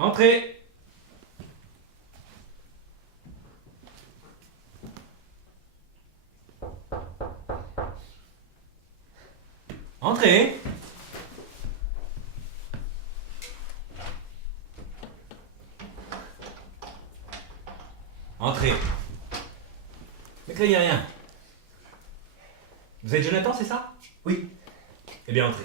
Entrez. Entrez. Entrez. Ne craignez rien. Vous êtes Jonathan, c'est ça? Oui. Eh bien, entrez.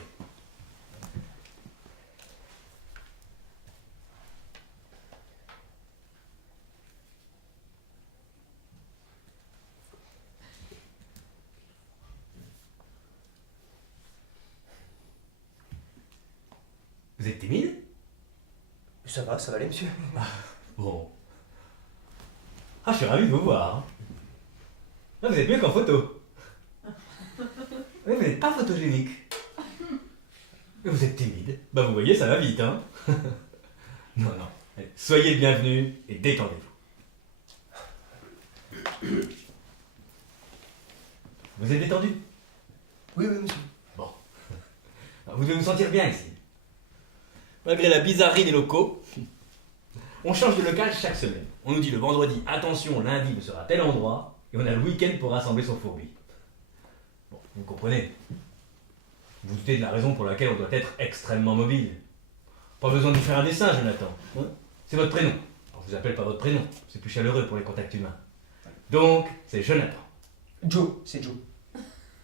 Vous êtes timide? Ça va aller, monsieur. Bon. Ah, je suis ravi de vous voir. Ah, vous êtes mieux qu'en photo. Oui, vous n'êtes pas photogénique. Mais vous êtes timide. Bah, vous voyez, ça va vite, hein. Non. Allez, soyez le bienvenu et détendez-vous. Vous êtes détendu? Oui, monsieur. Bon. Alors, vous devez vous sentir bien ici. Malgré la bizarrerie des locaux, on change de local chaque semaine. On nous dit le vendredi, attention, lundi vous serez à tel endroit, et on a le week-end pour rassembler son fourbi. Bon, vous comprenez. Vous vous doutez de la raison pour laquelle on doit être extrêmement mobile. Pas besoin de vous faire un dessin, Jonathan. Hein? C'est votre prénom. Alors, je vous appelle pas votre prénom, c'est plus chaleureux pour les contacts humains. Donc, c'est Jonathan. Joe, c'est Joe.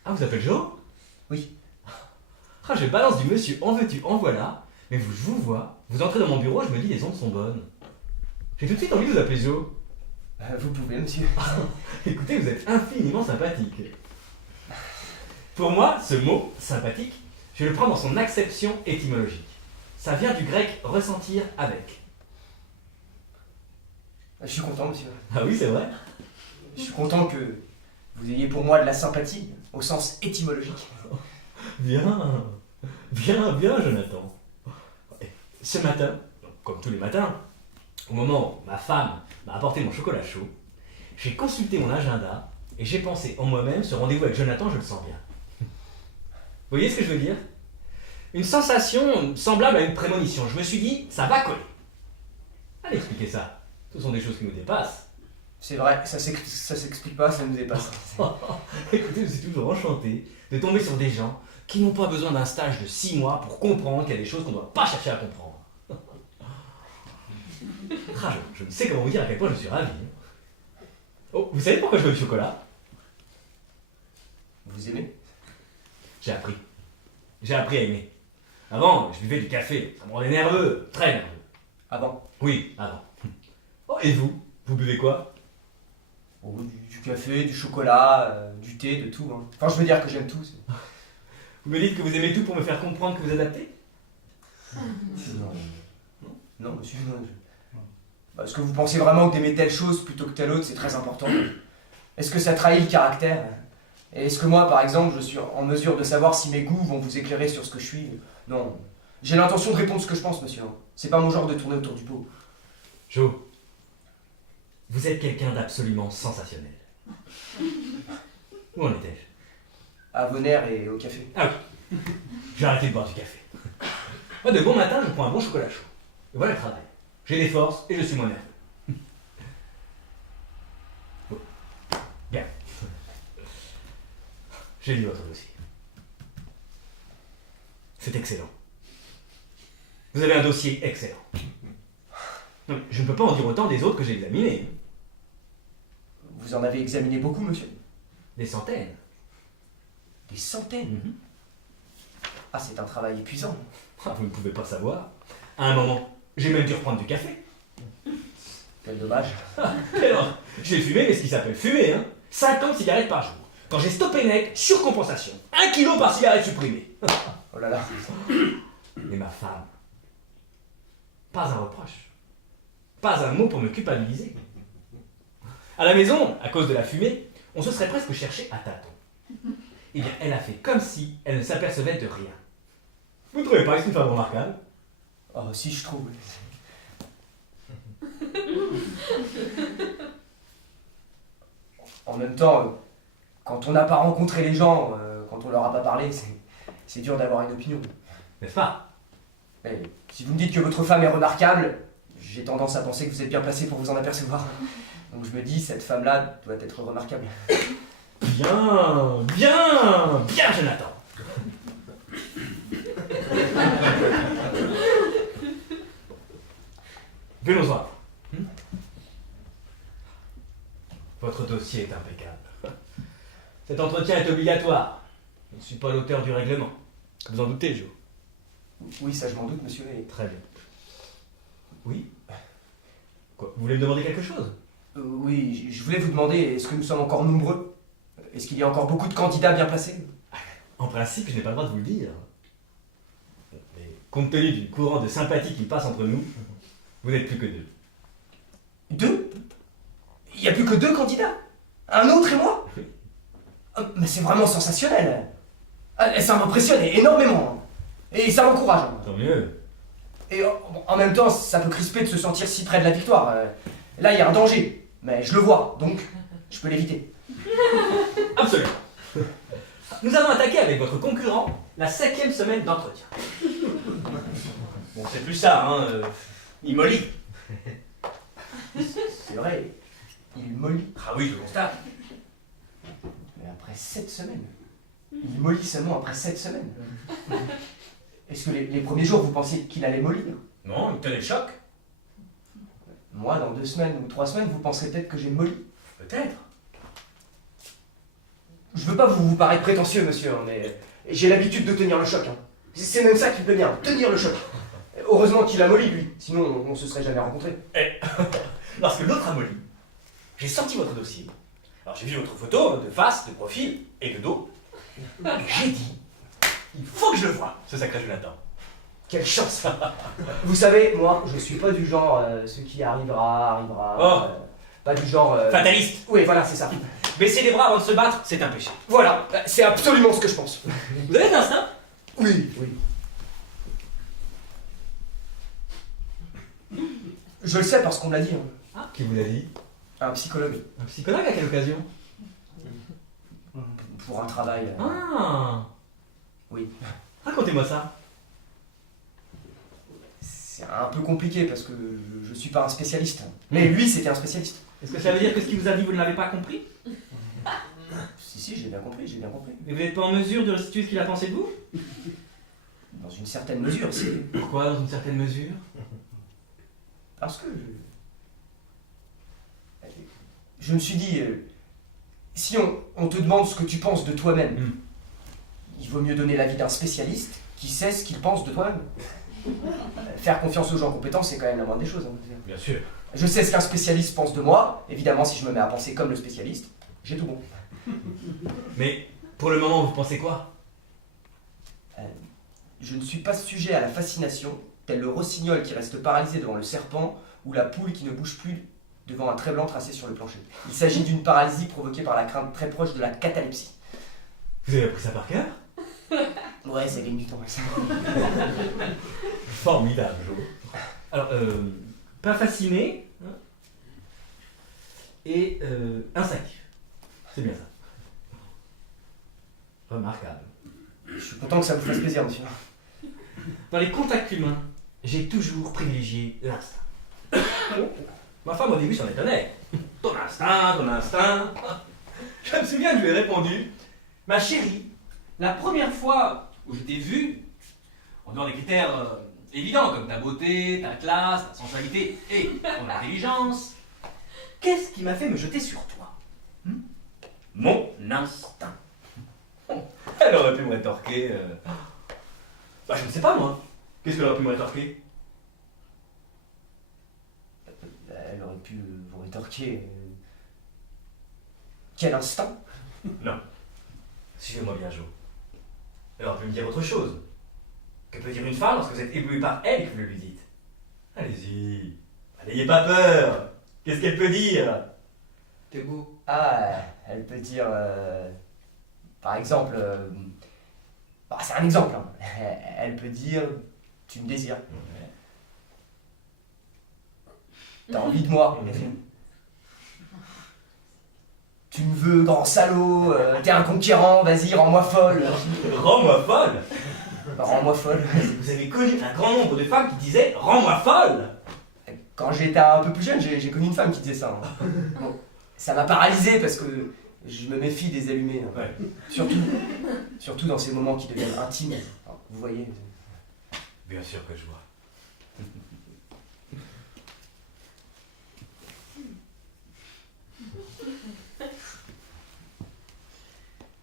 Ah, vous appelez Joe? Oui. Ah, je balance du monsieur, en veux-tu, en voilà. Mais je vous vois, vous entrez dans mon bureau, je me dis les ondes sont bonnes. J'ai tout de suite envie de vous appeler Joe. Vous pouvez, monsieur. Écoutez, vous êtes infiniment sympathique. Pour moi, ce mot, sympathique, je le prends dans son acception étymologique. Ça vient du grec ressentir avec. Je suis content, monsieur. Ah oui, c'est vrai? Je suis content que vous ayez pour moi de la sympathie, au sens étymologique. Bien, Jonathan. Ce matin, comme tous les matins, au moment où ma femme m'a apporté mon chocolat chaud, j'ai consulté mon agenda et j'ai pensé en moi-même, ce rendez-vous avec Jonathan, je le sens bien. Vous voyez ce que je veux dire? Une sensation semblable à une prémonition. Je me suis dit, ça va coller. Allez expliquer ça. Ce sont des choses qui nous dépassent. C'est vrai, ça s'explique pas, ça nous dépasse. Écoutez, je suis toujours enchanté de tomber sur des gens qui n'ont pas besoin d'un stage de 6 mois pour comprendre qu'il y a des choses qu'on ne doit pas chercher à comprendre. Ah, je ne sais comment vous dire à quel point je suis ravi. Oh, vous savez pourquoi je veux du chocolat? Vous aimez? J'ai appris. J'ai appris à aimer. Avant, je buvais du café. Ça me rendait nerveux, très nerveux. Avant? Oui, avant. Oh, et vous? Vous buvez quoi? Oh, du café, du chocolat, du thé, de tout. Hein. Enfin, je veux dire que j'aime tout. Vous me dites que vous aimez tout pour me faire comprendre que vous adaptez? Non, monsieur, non. Est-ce que vous pensez vraiment que d'aimer telle chose plutôt que telle autre, c'est très important? Est-ce que ça trahit le caractère? Et est-ce que moi, par exemple, je suis en mesure de savoir si mes goûts vont vous éclairer sur ce que je suis? Non. J'ai l'intention de répondre ce que je pense, monsieur. C'est pas mon genre de tourner autour du pot. Joe, vous êtes quelqu'un d'absolument sensationnel. Où en étais-je? À vos nerfs et au café. Ah oui, j'ai arrêté de boire du café. Moi, de bon matin, je prends un bon chocolat chaud. Et voilà le travail. J'ai des forces et je suis moins nerveux. Bon. Bien. J'ai lu votre dossier. C'est excellent. Vous avez un dossier excellent. Non, mais je ne peux pas en dire autant des autres que j'ai examinés. Vous en avez examiné beaucoup, monsieur? Des centaines. Des centaines? Ah, c'est un travail épuisant. Ah, vous ne pouvez pas savoir. À un moment, j'ai même dû reprendre du café. Quel dommage. Alors, j'ai fumé, mais ce qui s'appelle fumer, hein. 50 cigarettes par jour. Quand j'ai stoppé net, surcompensation. 1 kilo par cigarette supprimée. Oh là là. Mais ma femme, pas un reproche. Pas un mot pour me culpabiliser. À la maison, à cause de la fumée, on se serait presque cherché à tâtons. Eh bien, elle a fait comme si elle ne s'apercevait de rien. Vous ne trouvez pas que c'est une femme remarquable? Oh, si, je trouve. En même temps, quand on n'a pas rencontré les gens, quand on leur a pas parlé, c'est dur d'avoir une opinion. N'est-ce pas? Mais si vous me dites que votre femme est remarquable, j'ai tendance à penser que vous êtes bien placé pour vous en apercevoir. Donc je me dis, cette femme-là doit être remarquable. Bien, bien, bien, Jonathan. Venons-en. Votre dossier est impeccable. Cet entretien est obligatoire. Je ne suis pas l'auteur du règlement. Vous en doutez, Joe? Oui, ça je m'en doute, monsieur. Et... Très bien. Oui? Quoi? Vous voulez me demander quelque chose? Oui, je voulais vous demander, est-ce que nous sommes encore nombreux? Est-ce qu'il y a encore beaucoup de candidats bien placés? En principe, je n'ai pas le droit de vous le dire. Mais compte tenu du courant de sympathie qui passe entre nous, vous n'êtes plus que deux. Deux? Il n'y a plus que deux candidats? Un autre et moi? Mais c'est vraiment sensationnel. Ça m'impressionne énormément. Et ça m'encourage. Tant mieux. Et en même temps, ça peut crisper de se sentir si près de la victoire. Là, il y a un danger. Mais je le vois, donc je peux l'éviter. Absolument. Nous avons attaqué avec votre concurrent la 5e semaine d'entretien. Bon, c'est plus ça, hein. Il mollit. C'est vrai, il mollit. Ah oui, je constate. Mais après 7 semaines. Il mollit seulement après 7 semaines. Est-ce que les premiers jours, vous pensiez qu'il allait mollir? Non, il tenait le choc. Moi, dans 2 semaines ou 3 semaines, vous penserez peut-être que j'ai molli. Peut-être. Je veux pas vous paraître prétentieux, monsieur, hein, mais j'ai l'habitude de tenir le choc. Hein. C'est même ça qui me plaît bien, tenir le choc. Heureusement qu'il a molli, lui, sinon on se serait jamais rencontrés. Et lorsque l'autre a molli, j'ai sorti votre dossier. Alors j'ai vu votre photo de face, de profil et de dos. Et j'ai dit, il faut que je le voie, ce sacré Jonathan. Quelle chance. Vous savez, moi, je suis pas du genre ce qui arrivera, arrivera. Oh. Pas du genre... Fataliste. Oui, voilà, c'est ça. Baisser les bras avant de se battre, c'est un péché. Voilà, c'est absolument ce que je pense. Vous avez un instinct? Oui, oui. Je le sais parce qu'on me l'a dit. Hein. Ah, qui vous l'a dit? Un psychologue. Un psychologue à quelle occasion? Pour un travail. Ah. Oui. Racontez-moi ça. C'est un peu compliqué parce que je suis pas un spécialiste. Mais lui, c'était un spécialiste. Est-ce que ça veut dire que ce qu'il vous a dit, vous ne l'avez pas compris? Si, j'ai bien compris, j'ai bien compris. Et vous n'êtes pas en mesure de restituer ce qu'il a pensé de vous? Dans une certaine mesure, c'est... Pourquoi dans une certaine mesure? Parce que... Je me suis dit, si on te demande ce que tu penses de toi-même, il vaut mieux donner l'avis d'un spécialiste qui sait ce qu'il pense de toi-même. Faire confiance aux gens compétents, c'est quand même la moindre des choses. Hein. Bien sûr. Je sais ce qu'un spécialiste pense de moi. Évidemment, si je me mets à penser comme le spécialiste, j'ai tout bon. Mais pour le moment, vous pensez quoi? Je ne suis pas sujet à la fascination, tel le rossignol qui reste paralysé devant le serpent ou la poule qui ne bouge plus devant un trait blanc tracé sur le plancher. Il s'agit d'une paralysie provoquée par la crainte très proche de la catalepsie. Vous avez appris ça par cœur? Ouais, ça gagne du temps. Ça. Formidable, Jo. Alors, pas fasciné, hein, et instinctif. C'est bien ça. Remarquable. Je suis content que ça vous fasse plaisir, monsieur. Dans les contacts humains, j'ai toujours privilégié l'instinct. Ma femme au début s'en étonnait. Ton instinct, ton instinct. Je me souviens que je lui ai répondu, ma chérie, la première fois où je t'ai vue, en dehors des critères évidents comme ta beauté, ta classe, ta sensualité et ton intelligence, qu'est-ce qui m'a fait me jeter sur toi? Mon instinct. Elle aurait pu me rétorquer. Bah, je ne sais pas moi. Qu'est-ce qu'elle aurait pu me rétorquer? Elle aurait pu vous rétorquer. Quel instinct? Non. Suivez-moi bien, Jo. Elle aurait pu me dire autre chose. Que peut dire une femme lorsque vous êtes ébloui par elle et que vous le lui dites? Allez-y. N'ayez pas peur. Qu'est-ce qu'elle peut dire? T'es beau. Ah, elle peut dire. Par exemple. Bah, c'est un exemple. Hein. Elle peut dire. Tu me désires. T'as envie de moi. Tu me veux, grand salaud. T'es un conquérant, vas-y, rends-moi folle. Rends-moi folle. Rends-moi folle. Vous avez connu un grand nombre de femmes qui disaient rends-moi folle. Quand j'étais un peu plus jeune, j'ai connu une femme qui disait ça. Hein. Bon, ça m'a paralysé parce que je me méfie des allumés. Hein. Ouais. Surtout dans ces moments qui deviennent intimes. Enfin, vous voyez. Bien sûr que je vois.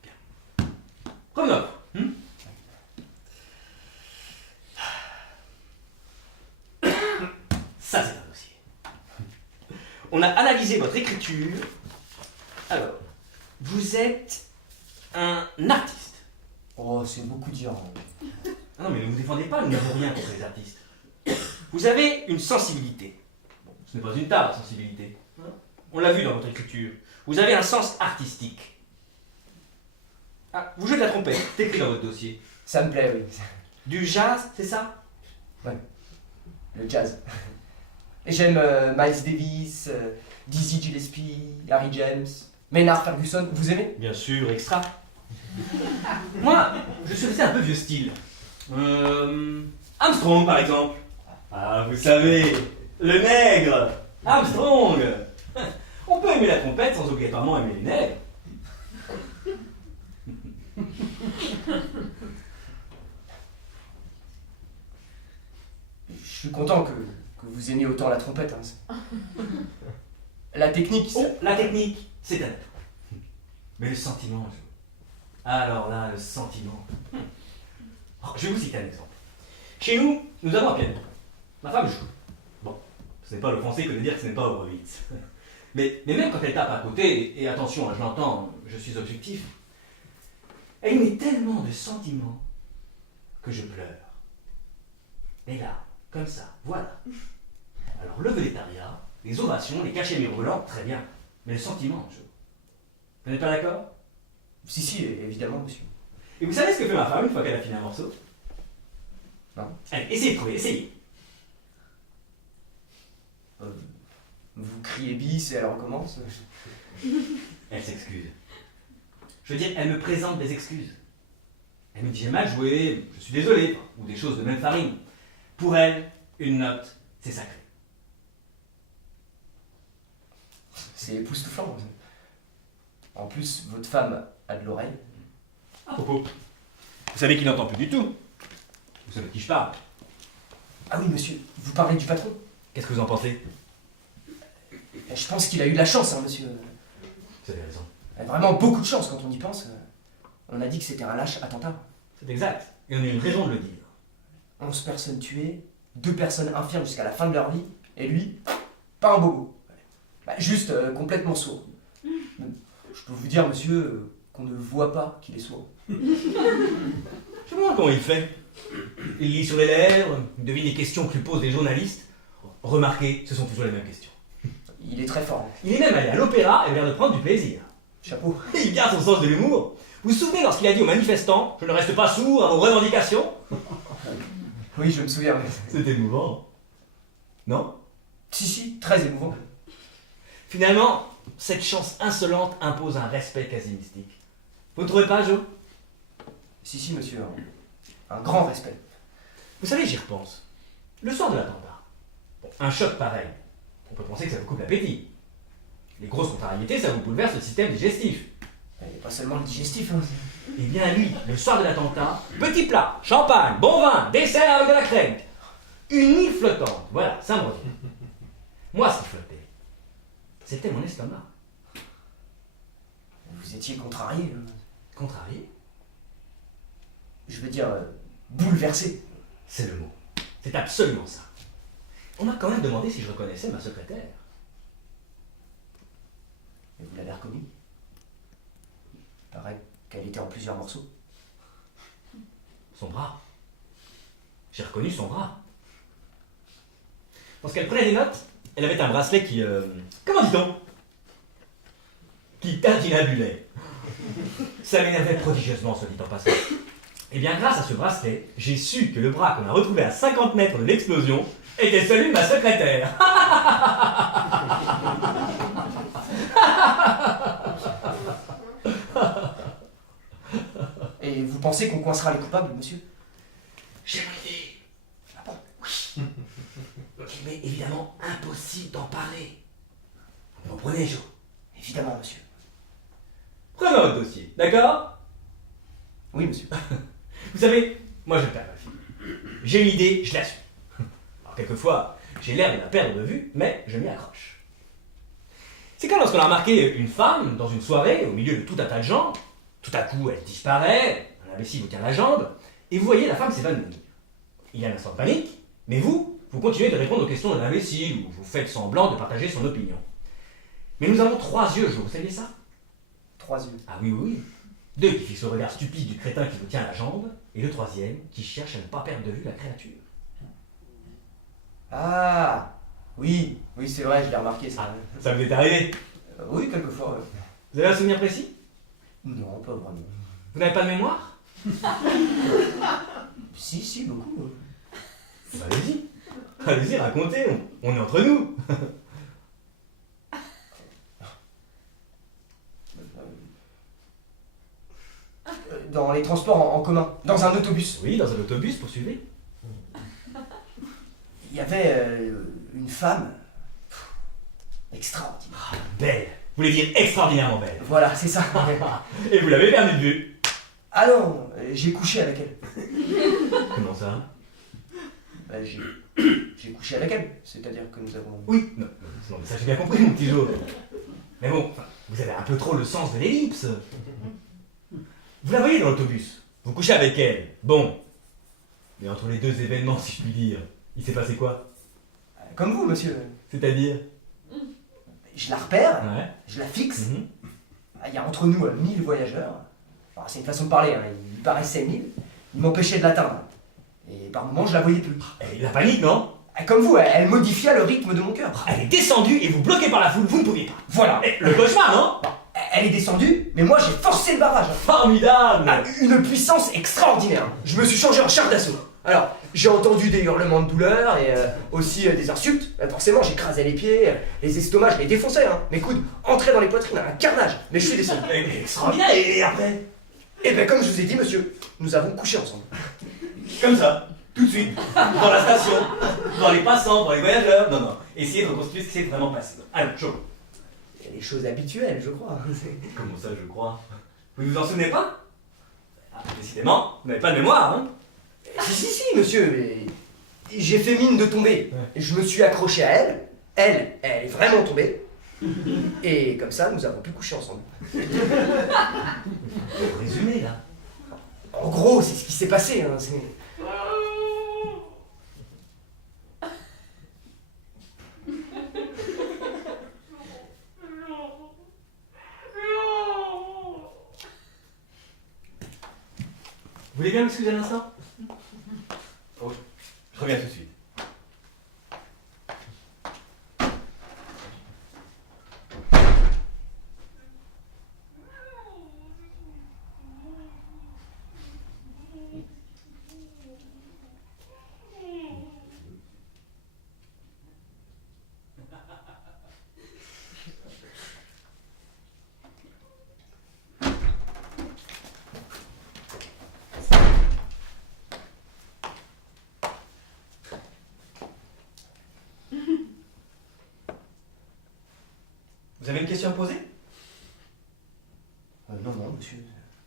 Bien. Promenade. Ça, c'est un dossier. On a analysé votre écriture. Alors, vous êtes un artiste. Oh, c'est beaucoup dire. Hein. Ah non, mais ne vous défendez pas, nous n'avons rien contre les artistes. Vous avez une sensibilité. Bon, ce n'est pas une tare, la sensibilité. On l'a vu dans votre écriture. Vous avez un sens artistique. Ah, vous jouez de la trompette, c'est écrit dans votre dossier. Ça me plaît, oui. Du jazz, c'est ça? Le jazz. Et j'aime Miles Davis, Dizzy Gillespie, Harry James, Maynard Ferguson. Vous aimez? Bien sûr, extra. Moi, je suis resté un peu vieux style. Armstrong, par exemple. Ah, vous savez, le nègre, Armstrong. On peut aimer la trompette sans obligatoirement aimer les nègres. Je suis content que vous aimiez autant la trompette. Hein. La technique, ça... Oh, la technique, c'est un atout. Mais le sentiment, alors là, le sentiment. Oh, je vais vous citer un exemple. Chez nous, nous avons un piano. Ma femme joue. Bon, ce n'est pas l'offenser que de dire que ce n'est pas Horowitz. Mais même quand elle tape à côté, et attention, je l'entends, je suis objectif, elle met tellement de sentiments que je pleure. Et là, comme ça, voilà. Alors le végétariat, les ovations, les cachets mirobolants, très bien. Mais le sentiment, vous n'êtes pas d'accord? Si, évidemment, monsieur. Et vous savez ce que fait ma femme une fois qu'elle a fini un morceau? Non. Allez, essayez de trouver, essayez. Vous criez bis et elle recommence. Elle s'excuse. Je veux dire, elle me présente des excuses. Elle me dit j'ai mal joué, je suis désolé, ou des choses de même farine. Pour elle, une note, c'est sacré. C'est époustouflant. En plus, votre femme a de l'oreille. À propos, vous savez qu'il n'entend plus du tout. Vous savez de qui je parle. Ah oui, monsieur, vous parlez du patron. Qu'est-ce que vous en pensez? Je pense qu'il a eu de la chance, hein, monsieur. Vous avez raison. Vraiment beaucoup de chance quand on y pense. On a dit que c'était un lâche attentat. C'est exact. Et on a une raison de le dire. 11 personnes tuées, 2 personnes infirmes jusqu'à la fin de leur vie, et lui, pas un bobo. Juste complètement sourd. Je peux vous dire, monsieur, qu'on ne voit pas qu'il est sourd. Je me demande comment il fait. Il lit sur les lèvres, il devine les questions que lui posent les journalistes. Remarquez, ce sont toujours les mêmes questions. Il est très fort. Hein. Il est même allé à l'opéra et vient de prendre du plaisir. Chapeau. Il garde son sens de l'humour. Vous vous souvenez lorsqu'il a dit aux manifestants « Je ne reste pas sourd à vos revendications » Oui, je me souviens. C'était émouvant. Non? Si, très émouvant. Finalement, cette chance insolente impose un respect quasi mystique. Vous ne trouvez pas, Joe? Si, monsieur. Un grand respect. Vous savez, j'y repense. Le soir de l'attentat, bon, un choc pareil, on peut penser que ça vous coupe l'appétit. Les grosses contrariétés, ça vous bouleverse le système digestif. Il n'y a pas seulement le digestif. Hein. Eh bien lui, le soir de l'attentat, petit plat, champagne, bon vin, dessert avec de la crème. Une île flottante, voilà, ça me revient. Moi, ce qui flottait, c'était mon estomac. Vous étiez contrarié. Contrarié? Je veux dire, bouleversé. C'est le mot. C'est absolument ça. On m'a quand même demandé si je reconnaissais ma secrétaire. Et vous l'avez reconnue? Il paraît qu'elle était en plusieurs morceaux. Son bras. J'ai reconnu son bras. Lorsqu'elle prenait des notes, elle avait un bracelet qui... comment dit-on? Qui tintinabulait. Ça m'énervait prodigieusement, soit dit en passant. Et bien grâce à ce bracelet, j'ai su que le bras qu'on a retrouvé à 50 mètres de l'explosion était celui de ma secrétaire. Et vous pensez qu'on coincera les coupables, monsieur? J'ai une idée. Ah bon? Oui. m'est évidemment impossible d'en parler. Vous comprenez, Joe? Évidemment, monsieur. Prenons votre dossier, d'accord? Oui, monsieur. Vous savez, moi je perds ma fille. J'ai une idée, je la suis. Alors quelquefois, j'ai l'air de la perdre de vue, mais je m'y accroche. C'est quand lorsqu'on a remarqué une femme dans une soirée, au milieu de tout un tas de gens, tout à coup elle disparaît, un imbécile vous tient la jambe, et vous voyez la femme s'évanouir. Il y a un instant de panique, mais vous continuez de répondre aux questions de l'imbécile, ou vous faites semblant de partager son opinion. Mais nous avons 3 yeux, Joe, vous saviez ça? 3 yeux. Ah oui, oui, oui. 2 qui fixent le regard stupide du crétin qui vous tient la jambe, et le 3e qui cherche à ne pas perdre de vue la créature. Ah oui, oui, c'est vrai, je l'ai remarqué, ça. Ça vous est arrivé? Oui, quelquefois. Vous avez un souvenir précis? Non, pas vraiment. Vous n'avez pas de mémoire? Si, beaucoup. Bah, allez-y. Allez-y, racontez, on est entre nous. Dans les transports en commun, dans un autobus. Oui, dans un autobus, poursuivez. Il y avait une femme extraordinaire. Belle. Vous voulez dire extraordinairement belle. Voilà, c'est ça. Et vous l'avez perdu de vue. Ah non, j'ai couché avec elle. Comment ça? Bah, j'ai couché avec elle, c'est-à-dire que nous avons... Oui, non, mais ça j'ai bien compris, mon petit Joe. Mais bon, vous avez un peu trop le sens de l'ellipse. Vous la voyez dans l'autobus, vous couchez avec elle, bon. Mais entre les 2 événements, si je puis dire, il s'est passé quoi? Comme vous, monsieur. C'est-à-dire? Je la repère, Ouais. je la fixe. Mhm. Il y a entre nous 1000 voyageurs. Enfin, c'est une façon de parler, hein. Il paraissait 1000. Il m'empêchait de l'atteindre. Et par moments, je la voyais plus. Et la panique, non? Comme vous, elle modifia le rythme de mon cœur. Elle est descendue et vous bloquez par la foule, vous ne pouviez pas. Voilà. Et le cauchemar, non? Elle est descendue, mais moi j'ai forcé le barrage. Formidable! Ah, une puissance extraordinaire. Je me suis changé en char d'assaut. Alors, j'ai entendu des hurlements de douleur et aussi des insultes. Forcément, j'écrasais les pieds, les estomacs, je les défonçais. Hein. Mes coudes entraient dans les poitrines, un carnage. Mais je suis descendu. Extraordinaire, et après? Et ben comme je vous ai dit, monsieur, nous avons couché ensemble. Comme ça, tout de suite, dans la station, dans les passants, dans les voyageurs. Non, non, essayez de reconstituer ce qui s'est vraiment passé. Allons, chaud. Il y a des choses habituelles, je crois. Comment ça, je crois? Vous ne vous en souvenez pas? Ah, décidément, vous n'avez pas de mémoire, hein? Si, monsieur, mais j'ai fait mine de tomber. Ouais. Je me suis accroché à elle. Elle est vraiment tombée. Et comme ça, nous avons pu coucher ensemble. Résumé, là. En gros, c'est ce qui s'est passé. Hein. Vous voulez bien m'excuser un instant? Oh, je reviens tout de suite. Vous avez une question à poser? Non, monsieur.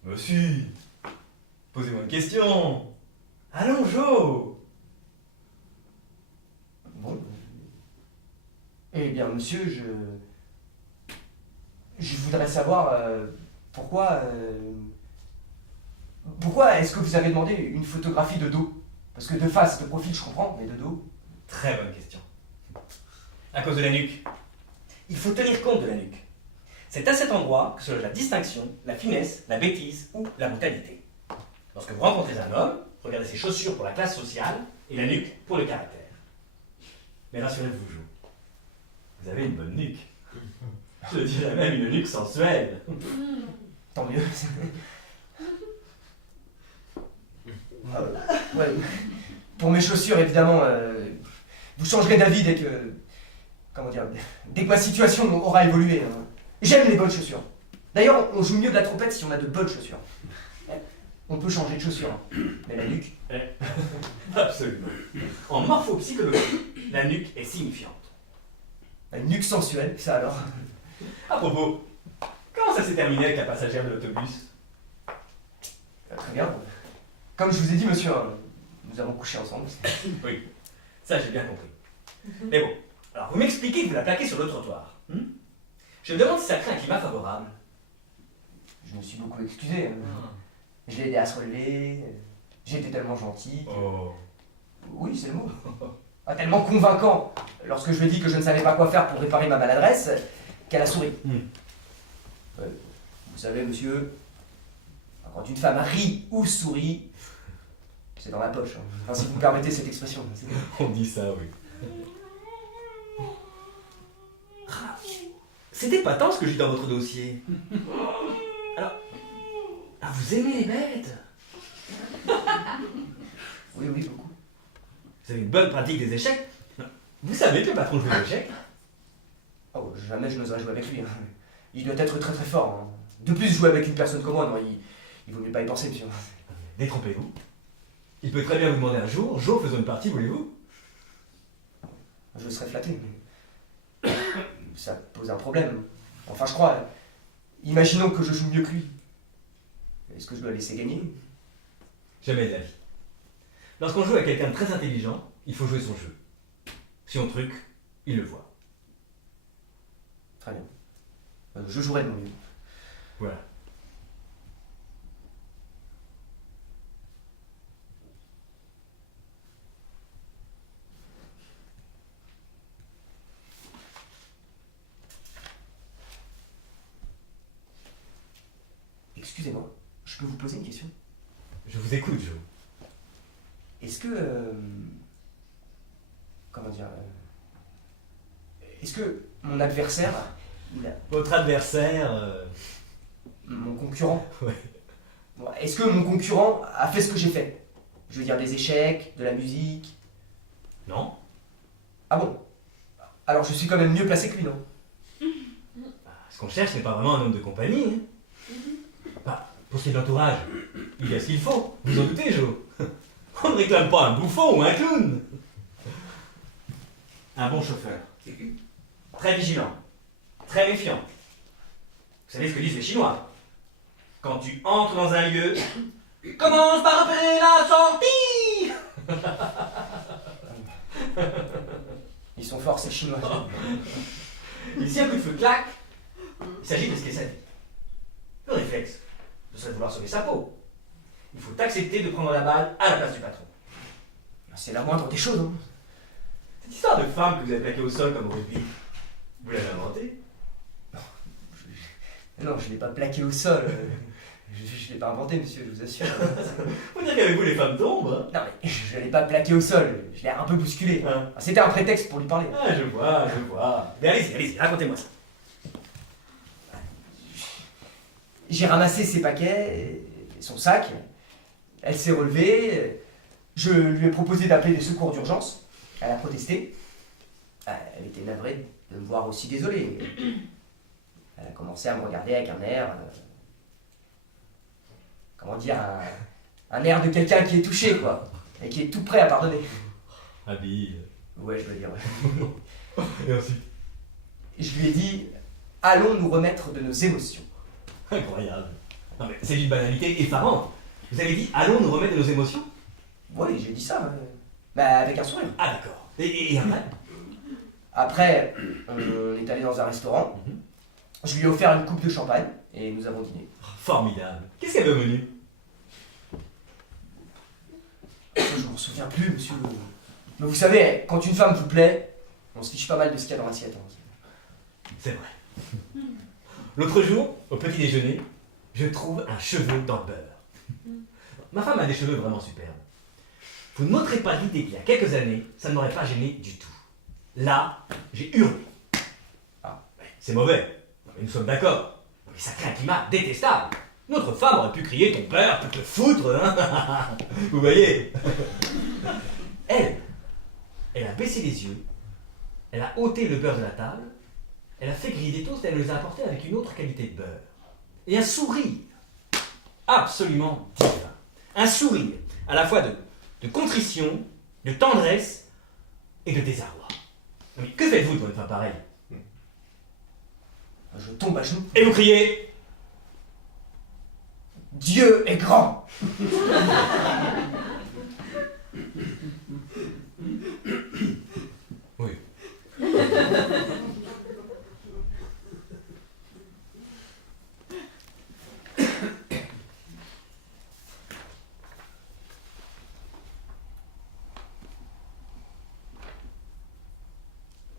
Monsieur, posez-moi une question. Allons, Joe. Bon. Eh bien, monsieur, je voudrais savoir pourquoi est-ce que vous avez demandé une photographie de dos? Parce que de face, de profil, je comprends, mais de dos... Très bonne question. À cause de la nuque. Il faut tenir compte de la nuque. C'est à cet endroit que se loge la distinction, la finesse, la bêtise ou la brutalité. Lorsque vous rencontrez un homme, regardez ses chaussures pour la classe sociale et la nuque pour le caractère. Mais rassurez-vous, Joe, vous avez une bonne nuque. Je dirais même une nuque sensuelle. Tant mieux. Ouais. Pour mes chaussures, évidemment, vous changerez d'avis dès que... Comment dire? Dès que ma situation aura évolué. Hein. J'aime les bonnes chaussures. D'ailleurs, on joue mieux de la trompette si on a de bonnes chaussures. On peut changer de chaussure, hein. Mais la nuque, Absolument. En morphopsychologie, la nuque est signifiante. la nuque sensuelle, ça alors. À propos, comment ça s'est terminé avec la passagère de l'autobus? Très bien. Comme je vous ai dit, monsieur, hein, nous avons couché ensemble. Oui, ça j'ai bien compris. Mais bon, alors vous m'expliquez que vous la plaquez sur le trottoir. Je me demande si ça crée un climat favorable. Je me suis beaucoup excusé. Je l'ai aidé à se relever. J'ai été tellement gentil. Oh. Oui, c'est le mot. Tellement convaincant, lorsque je lui ai dit que je ne savais pas quoi faire pour réparer ma maladresse, qu'elle a souri. Vous savez, monsieur, quand une femme rit ou sourit, c'est dans la poche. Hein. Enfin, si vous me permettez cette expression. On dit ça, oui. C'était pas tant ce que j'ai dans votre dossier. Alors, vous aimez les bêtes? Oui, oui, beaucoup. Vous avez une bonne pratique des échecs? Vous savez que le patron joue aux échecs? Oh, jamais je n'oserais jouer avec lui. Hein. Il doit être très très fort. Hein. De plus, jouer avec une personne comme moi, non, il vaut mieux pas y penser, monsieur. Détrompez-vous. Il peut très bien vous demander un jour, faisons une partie, voulez-vous? Je serais flatté, mais ça pose un problème. Enfin, je crois. Imaginons que je joue mieux que lui. Est-ce que je dois le laisser gagner? Jamais de la vie. Lorsqu'on joue avec quelqu'un de très intelligent, il faut jouer son jeu. Si on truque, il le voit. Très bien. Je jouerai de mon mieux. Voilà. Excusez-moi, je peux vous poser une question? Je vous écoute, Joe. Est-ce que... comment dire... est-ce que mon adversaire... Votre adversaire... Mon concurrent? Ouais. Bon, est-ce que mon concurrent a fait ce que j'ai fait? Je veux dire des échecs, de la musique... Non. Ah bon? Alors je suis quand même mieux placé que lui, non? Ce qu'on cherche n'est pas vraiment un homme de compagnie. Hein. Pour ce qui est de l'entourage, il y a ce qu'il faut. Vous en doutez, Joe? On ne réclame pas un bouffon ou un clown. Un bon chauffeur. Très vigilant. Très méfiant. Vous savez ce que disent les Chinois? Quand tu entres dans un lieu, commence par repérer la sortie. Ils sont forts, ces Chinois. Et si un coup de feu claque, il s'agit de risquer sa vie. Le réflexe, ce serait de vouloir sauver sa peau. Il faut accepter de prendre la balle à la place du patron. C'est la moindre des choses, hein. Cette histoire de femme que vous avez plaquée au sol comme au rugby, vous l'avez inventée? Non, je l'ai pas plaqué au sol. Je l'ai pas inventé, monsieur, je vous assure. Faut dire qu'avec vous, les femmes tombent. Hein. Non, mais je l'ai pas plaqué au sol. Je l'ai un peu bousculé. Hein. C'était un prétexte pour lui parler. Ah, je vois. Mais allez-y, racontez-moi ça. J'ai ramassé ses paquets et son sac. Elle s'est relevée. Je lui ai proposé d'appeler des secours d'urgence. Elle a protesté. Elle était navrée de me voir aussi désolé. Elle a commencé à me regarder avec un air... comment dire, un air de quelqu'un qui est touché, quoi. Et qui est tout prêt à pardonner. Habile. Ouais, je dois dire, ouais. Et ensuite? Je lui ai dit, allons nous remettre de nos émotions. Incroyable. Non mais c'est d'une banalité effarante. Vous avez dit, allons nous remettre de nos émotions? Oui, j'ai dit ça, bah, avec un sourire. Ah d'accord. Et après? Après, on est allé dans un restaurant. Je lui ai offert une coupe de champagne et nous avons dîné. Formidable. Qu'est-ce qu'il y avait au menu? Je m'en souviens plus, monsieur. Mais vous savez, quand une femme vous plaît, on se fiche pas mal de ce qu'il y a dans l'assiette. Hein. C'est vrai. L'autre jour, au petit déjeuner, je trouve un cheveu dans le beurre. Ma femme a des cheveux vraiment superbes. Vous n'ôterez pas l'idée qu'il y a quelques années, ça ne m'aurait pas gêné du tout. Là, j'ai hurlé. Ah, c'est mauvais. Mais nous sommes d'accord. Mais ça crée un climat détestable. Notre femme aurait pu crier ton père peut te foutre, hein. Vous voyez? Elle a baissé les yeux, elle a ôté le beurre de la table, elle a fait griller des toasts et elle les a apportés avec une autre qualité de beurre. Et un sourire absolument divin. Un sourire, à la fois de contrition, de tendresse et de désarroi. Mais que faites-vous devant une femme pareille? Je tombe à genoux. Et vous criez? Dieu est grand. Oui.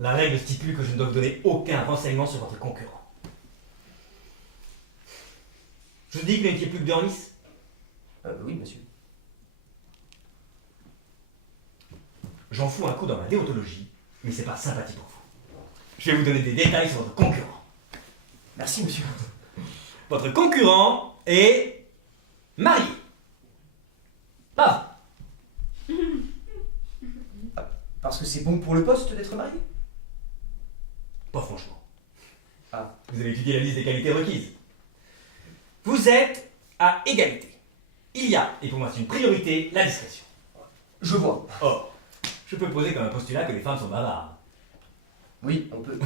La règle stipule que je ne dois vous donner aucun renseignement sur votre concurrent. Je vous dis que vous n'étiez plus que deux en lice? Oui, monsieur. J'en fous un coup dans ma déontologie, mais c'est pas sympathique pour vous. Je vais vous donner des détails sur votre concurrent. Merci, monsieur. Votre concurrent est marié. Pas Parce que c'est bon pour le poste d'être marié? Pas franchement. Ah. Vous avez étudié la liste des qualités requises. Vous êtes à égalité. Il y a, et pour moi c'est une priorité, la discrétion. Je vois. Or, je peux poser comme un postulat que les femmes sont bavardes. Oui, on peut.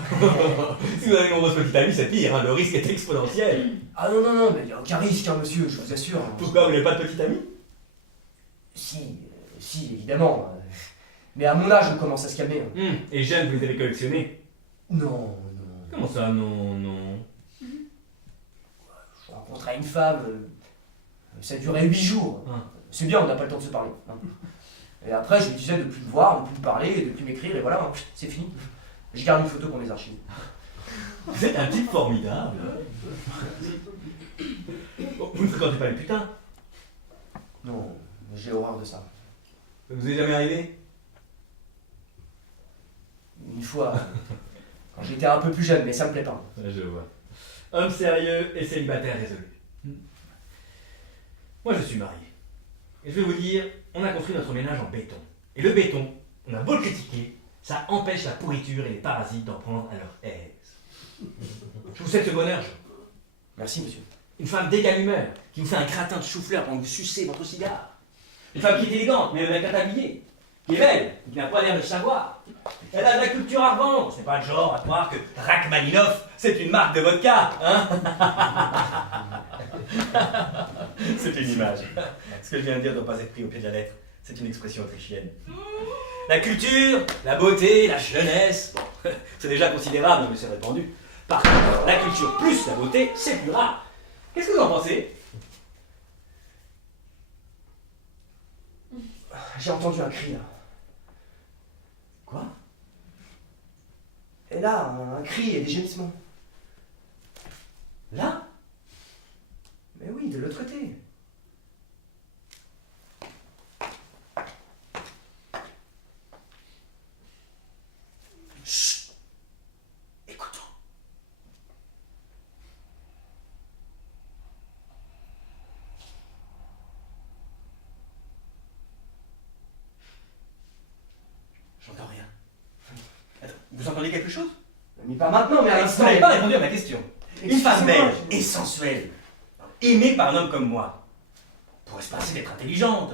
Si vous avez de nombreuses petites amies, c'est pire, hein, le risque est exponentiel. Ah non, non, non, mais il n'y a aucun risque, hein, monsieur, je vous assure. Pourquoi vous n'avez pas de petite amie? Si, évidemment. Mais à mon âge, on commence à se calmer. Hein. Et jeune, vous les avez collectionnés? Non, non. Comment ça, non? Je rencontrais une femme, ça durait 8 jours. Ah. C'est bien, on n'a pas le temps de se parler. Hein. Et après, je lui disais de ne plus me voir, de ne plus me parler, de ne plus m'écrire, et voilà, hein, c'est fini. Je garde une photo pour mes archives. Vous êtes un type formidable. Oh, vous ne fréquentez pas les putains? Non, j'ai horreur de ça. Ça vous est jamais arrivé? Une fois, quand j'étais un peu plus jeune, mais ça me plaît pas. Je vois. Homme sérieux et célibataire résolu. Moi, je suis marié. Et je vais vous dire, on a construit notre ménage en béton. Et le béton, on a beau le critiquer, ça empêche la pourriture et les parasites d'en prendre à leur aise. Je vous souhaite ce bonheur. Merci, monsieur. Une femme d'égale humeur, qui vous fait un gratin de chou-fleur pendant que vous sucez votre cigare. Une femme qui est élégante, mais avec un tablier. Qui est belle, qui n'a pas l'air de savoir. Elle a de la culture à revendre. C'est pas le genre à croire que Rachmaninoff, c'est une marque de vodka, hein? C'est une image. Ce que je viens de dire ne doit pas être pris au pied de la lettre. C'est une expression autrichienne. La culture, la beauté, la jeunesse, bon, c'est déjà considérable, mais c'est répandu. Par contre, la culture plus la beauté, c'est plus rare. Qu'est-ce que vous en pensez? J'ai entendu un cri là. Quoi? Et là, un cri et des gémissements. Là? Mais oui, de l'autre côté. Chut! Écoutons. J'entends rien. Attends, vous entendez quelque chose? Mais pas maintenant, mais à Vous l'instant. n'avez pas répondu à ma question. Une femme Excusez-moi, belle et sensuelle, aimée par un homme comme moi, pourrait se passer d'être intelligente.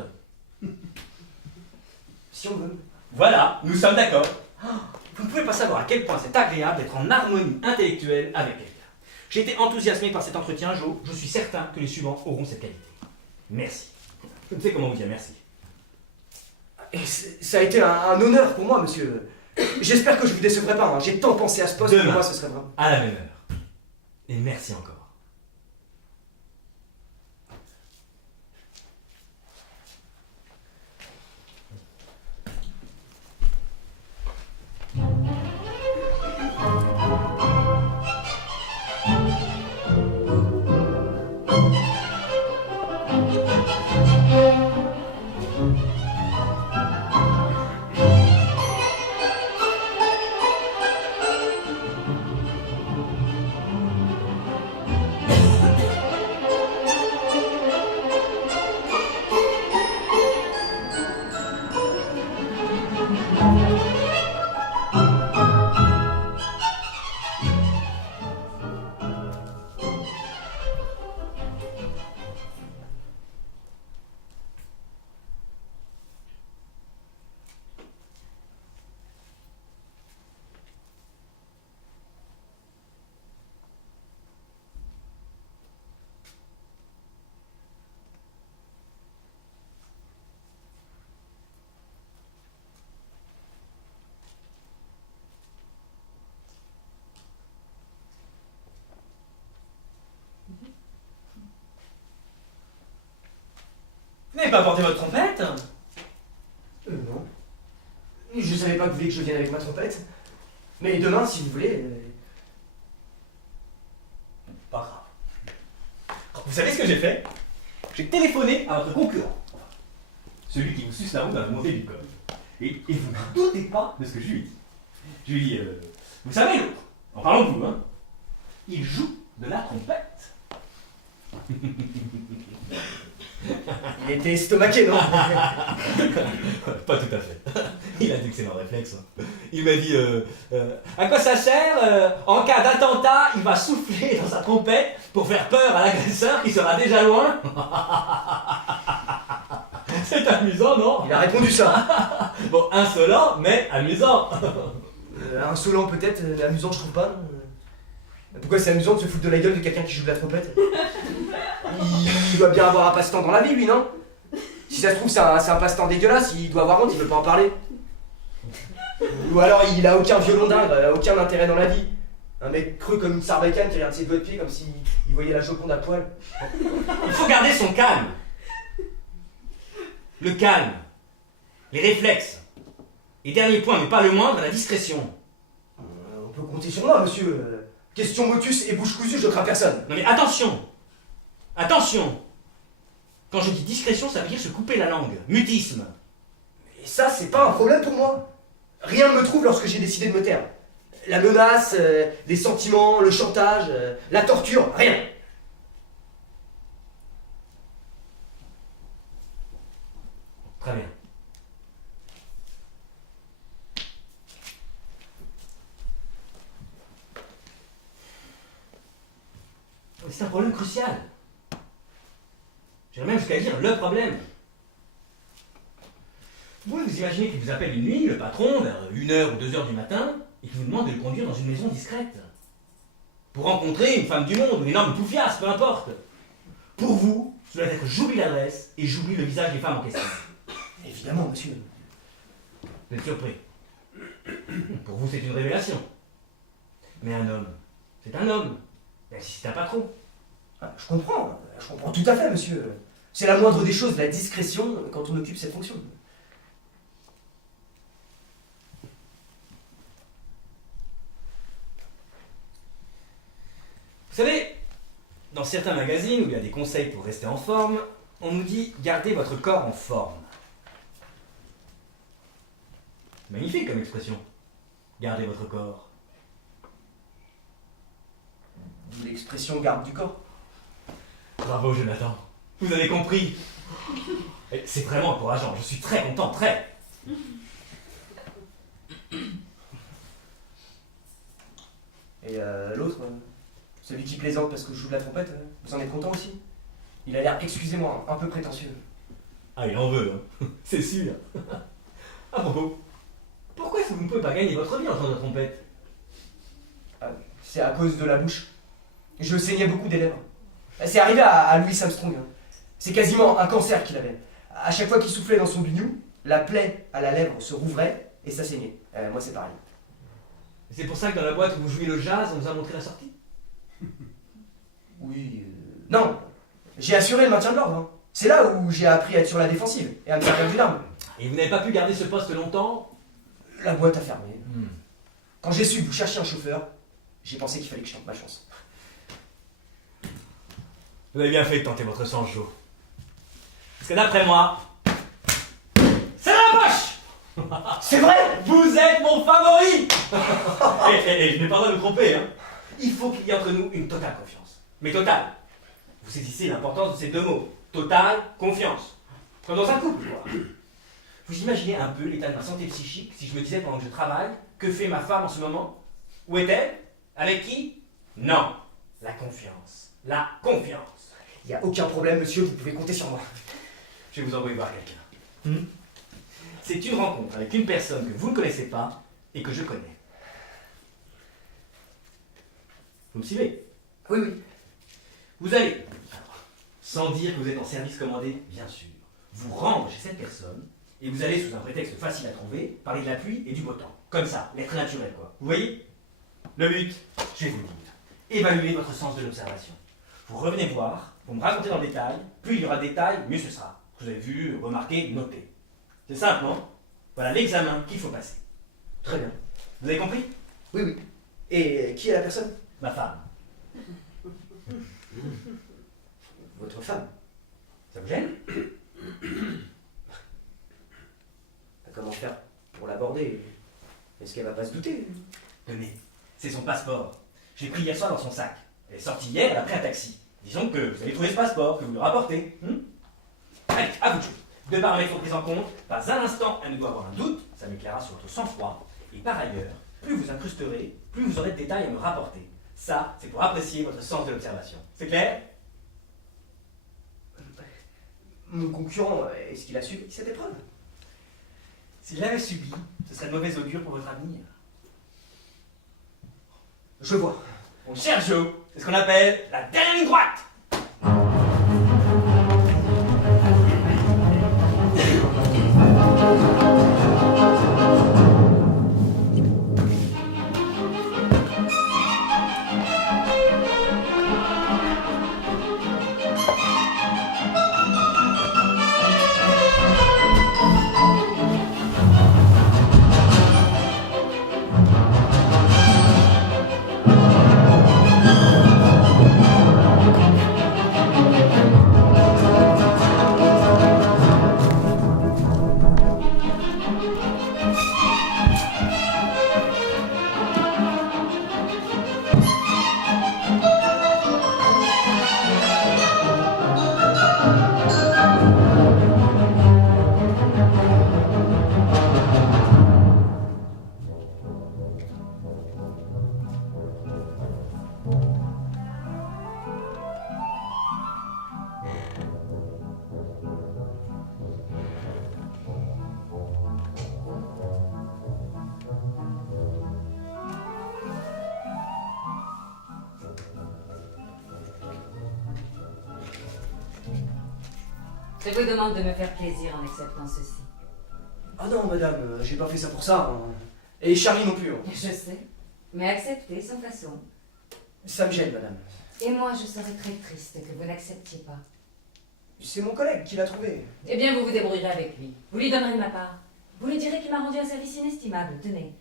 Si on veut. Voilà, nous sommes d'accord. Vous ne pouvez pas savoir à quel point c'est agréable d'être en harmonie intellectuelle avec quelqu'un. J'ai été enthousiasmé par cet entretien, Jo. Je suis certain que les suivants auront cette qualité. Merci. Je ne sais comment vous dire merci. Et ça a été un honneur pour moi, monsieur. J'espère que je vous décevrai pas. Hein. J'ai tant pensé à ce poste Demain. que moi, ce serait vraiment. À la même heure. Et merci encore. pas apporté votre trompette? Non. Je savais pas que vous vouliez que je vienne avec ma trompette. Mais demain, si vous voulez... Pas grave. Vous savez ce que j'ai fait? J'ai téléphoné à votre concurrent. Celui qui vous suce la roue dans la montée du col. Et vous ne doutez pas de ce que je lui ai dit. Je lui ai dit, vous savez l'autre, en parlant de vous, hein, il joue de la trompette. Il était estomaqué, non? Pas tout à fait. Il a d'excellents réflexes. Hein. Il m'a dit, à quoi ça sert? En cas d'attentat, il va souffler dans sa trompette pour faire peur à l'agresseur qui sera déjà loin. C'est amusant, non? Il a répondu ça. Bon, insolent, mais amusant. Insolent peut-être, mais amusant je trouve pas. Pourquoi c'est amusant de se foutre de la gueule de quelqu'un qui joue de la trompette? Il doit bien avoir un passe-temps dans la vie, lui, non? Si ça se trouve, c'est un passe-temps dégueulasse, il doit avoir honte, il veut pas en parler. Ou alors il a aucun violon d'Inde, aucun intérêt dans la vie. Un mec creux comme une sarbacane qui regarde ses doigts de pied comme s'il voyait la Joconde à poil. Il faut garder son calme. Le calme, les réflexes. Et dernier point, mais pas le moindre, la discrétion. On peut compter sur moi, monsieur. Question motus et bouche cousue, je crains personne. Non mais attention! Attention! Quand je dis discrétion, ça veut dire se couper la langue. Mutisme. Et ça, c'est pas un problème pour moi. Rien ne me trouve lorsque j'ai décidé de me taire. La menace, les sentiments, le chantage, la torture, rien. Très bien. C'est un problème crucial. J'irais même jusqu'à dire le problème. Vous imaginez qu'il vous appelle une nuit, le patron, vers 1h ou 2h du matin, et qu'il vous demande de le conduire dans une maison discrète. Pour rencontrer une femme du monde, ou une énorme poufiasse, peu importe. Pour vous, cela doit être j'oublie l'adresse et j'oublie le visage des femmes en question. Évidemment, monsieur. Vous êtes surpris. Pour vous, c'est une révélation. Mais un homme, c'est un homme. Même si c'est un patron. Ah, je comprends tout à fait, monsieur. C'est la moindre des choses, la discrétion, quand on occupe cette fonction. Vous savez, dans certains magazines où il y a des conseils pour rester en forme, on nous dit gardez votre corps en forme. Magnifique comme expression. Gardez votre corps. L'expression garde du corps. Bravo Jonathan. Vous avez compris. C'est vraiment encourageant. Je suis très content, très. Et l'autre, celui qui plaisante parce que je joue de la trompette, vous en êtes content aussi? Il a l'air, excusez-moi, un peu prétentieux. Ah, il en veut, hein. C'est sûr. À propos, pourquoi est-ce que vous ne pouvez pas gagner votre vie en jouant de la trompette? C'est à cause de la bouche. Je saignais beaucoup des lèvres. C'est arrivé à Louis Armstrong. Hein. C'est quasiment un cancer qu'il avait. À chaque fois qu'il soufflait dans son bignou, la plaie à la lèvre se rouvrait et ça saignait. Moi, c'est pareil. C'est pour ça que dans la boîte où vous jouez le jazz, on vous a montré la sortie? Oui. Non, j'ai assuré le maintien de l'ordre. Hein. C'est là où j'ai appris à être sur la défensive et à me servir d'une arme. Et vous n'avez pas pu garder ce poste longtemps? La boîte a fermé. Quand j'ai su que vous cherchiez un chauffeur, j'ai pensé qu'il fallait que je tente ma chance. Vous avez bien fait de tenter votre sang, Joe. Parce que d'après moi, c'est dans la poche. C'est vrai. Vous êtes mon favori. Et je n'ai pas le droit de me tromper, hein. Il faut qu'il y ait entre nous une totale confiance. Mais totale. Vous saisissez l'importance de ces deux mots. Totale confiance. Comme dans un couple, quoi. Vous imaginez un peu l'état de ma santé psychique si je me disais pendant que je travaille, que fait ma femme en ce moment? Où est-elle? Avec qui? Non. La confiance. La confiance. Il n'y a aucun problème, monsieur, vous pouvez compter sur moi. Je vais vous envoyer voir quelqu'un. C'est une rencontre avec une personne que vous ne connaissez pas et que je connais. Vous me suivez? Oui, oui. Vous allez, sans dire que vous êtes en service commandé, bien sûr, vous rendre chez cette personne et vous allez, sous un prétexte facile à trouver, parler de la pluie et du beau temps. Comme ça, l'être naturel, quoi. Vous voyez? Le but, je vais vous le dire. Évaluer votre sens de l'observation. Vous revenez voir, vous me racontez dans le détail, plus il y aura de détails, mieux ce sera. Vous avez vu, remarqué, noté. C'est simple, non? Voilà l'examen qu'il faut passer. Très bien. Vous avez compris? Oui, oui. Et qui est la personne? Ma femme. Votre femme. Ça vous gêne? Comment faire pour l'aborder? Est-ce qu'elle va pas se douter? Tenez, c'est son passeport. Je l'ai pris hier soir dans son sac. Elle est sortie hier, elle a pris un taxi. Disons que vous avez trouvé ce passeport, que vous le rapportez. Allez, à vous de jouer. Deux paramètres sont pris en compte. Pas un instant, elle ne doit avoir un doute. Ça m'éclairera sur votre sang-froid. Et par ailleurs, plus vous incrusterez, plus vous aurez de détails à me rapporter. Ça, c'est pour apprécier votre sens de l'observation. C'est clair? Mon concurrent, est-ce qu'il a subi cette épreuve? S'il l'avait subi, ce serait de mauvais augure pour votre avenir. Je vois. Mon cher Joe, c'est ce qu'on appelle la dernière ligne droite. Je vous demande de me faire plaisir en acceptant ceci. Ah non, madame, j'ai pas fait ça pour ça. Hein. Et Charlie non plus. Hein. Je sais, mais acceptez sans façon. Ça me gêne, madame. Et moi, je serais très triste que vous n'acceptiez pas. C'est mon collègue qui l'a trouvé. Eh bien, vous vous débrouillerez avec lui. Vous lui donnerez de ma part. Vous lui direz qu'il m'a rendu un service inestimable. Tenez,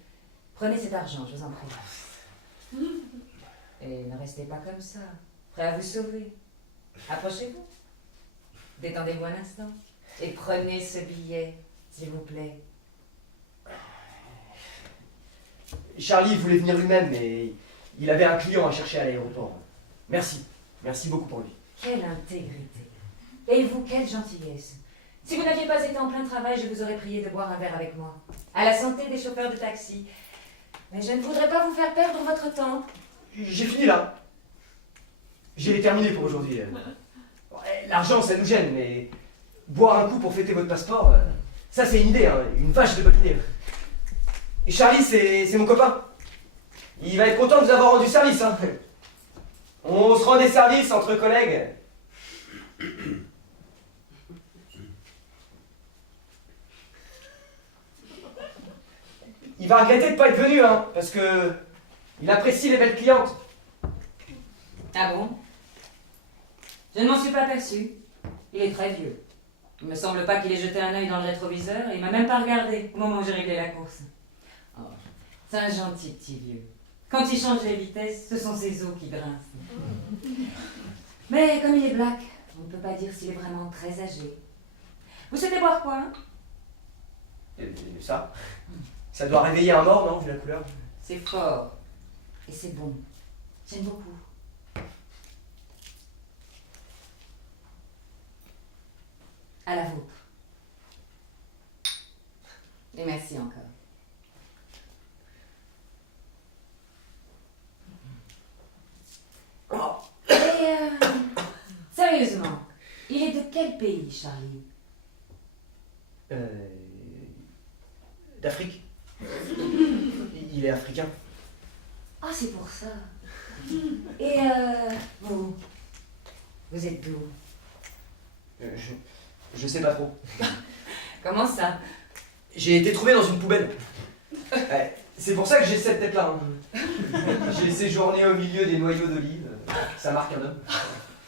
prenez cet argent, je vous en prie. Et ne restez pas comme ça, prêt à vous sauver. Approchez-vous. Détendez-vous un instant. Et prenez ce billet, s'il vous plaît. Charlie voulait venir lui-même, mais il avait un client à chercher à l'aéroport. Merci. Merci beaucoup pour lui. Quelle intégrité. Et vous, quelle gentillesse. Si vous n'aviez pas été en plein travail, je vous aurais prié de boire un verre avec moi. À la santé des chauffeurs de taxi. Mais je ne voudrais pas vous faire perdre votre temps. J'ai fini là. J'ai terminé pour aujourd'hui. L'argent, ça nous gêne, mais boire un coup pour fêter votre passeport, ça c'est une idée, hein, une vache de bonne idée. Et Charlie, c'est mon copain. Il va être content de vous avoir rendu service. Hein. On se rend des services entre collègues. Il va regretter de ne pas être venu, hein, parce que il apprécie les belles clientes. Ah bon? Je ne m'en suis pas aperçu. Il est très vieux. Il me semble pas qu'il ait jeté un œil dans le rétroviseur et il m'a même pas regardé au moment où j'ai réglé la course. Oh, c'est un gentil petit vieux. Quand il change les vitesses, ce sont ses os qui grincent. Mais comme il est black, on ne peut pas dire s'il est vraiment très âgé. Vous souhaitez boire quoi, hein? Ça doit réveiller un mort, non, vu la couleur? C'est fort. Et c'est bon. J'aime beaucoup. À la vôtre. Et merci encore. Et sérieusement, il est de quel pays, Charlie? D'Afrique. Il est africain. Ah, c'est pour ça. Et vous êtes d'où? Je sais pas trop. Comment ça? J'ai été trouvé dans une poubelle. Ouais, c'est pour ça que j'ai cette tête-là. Hein. J'ai séjourné au milieu des noyaux d'olive. Ça marque un homme.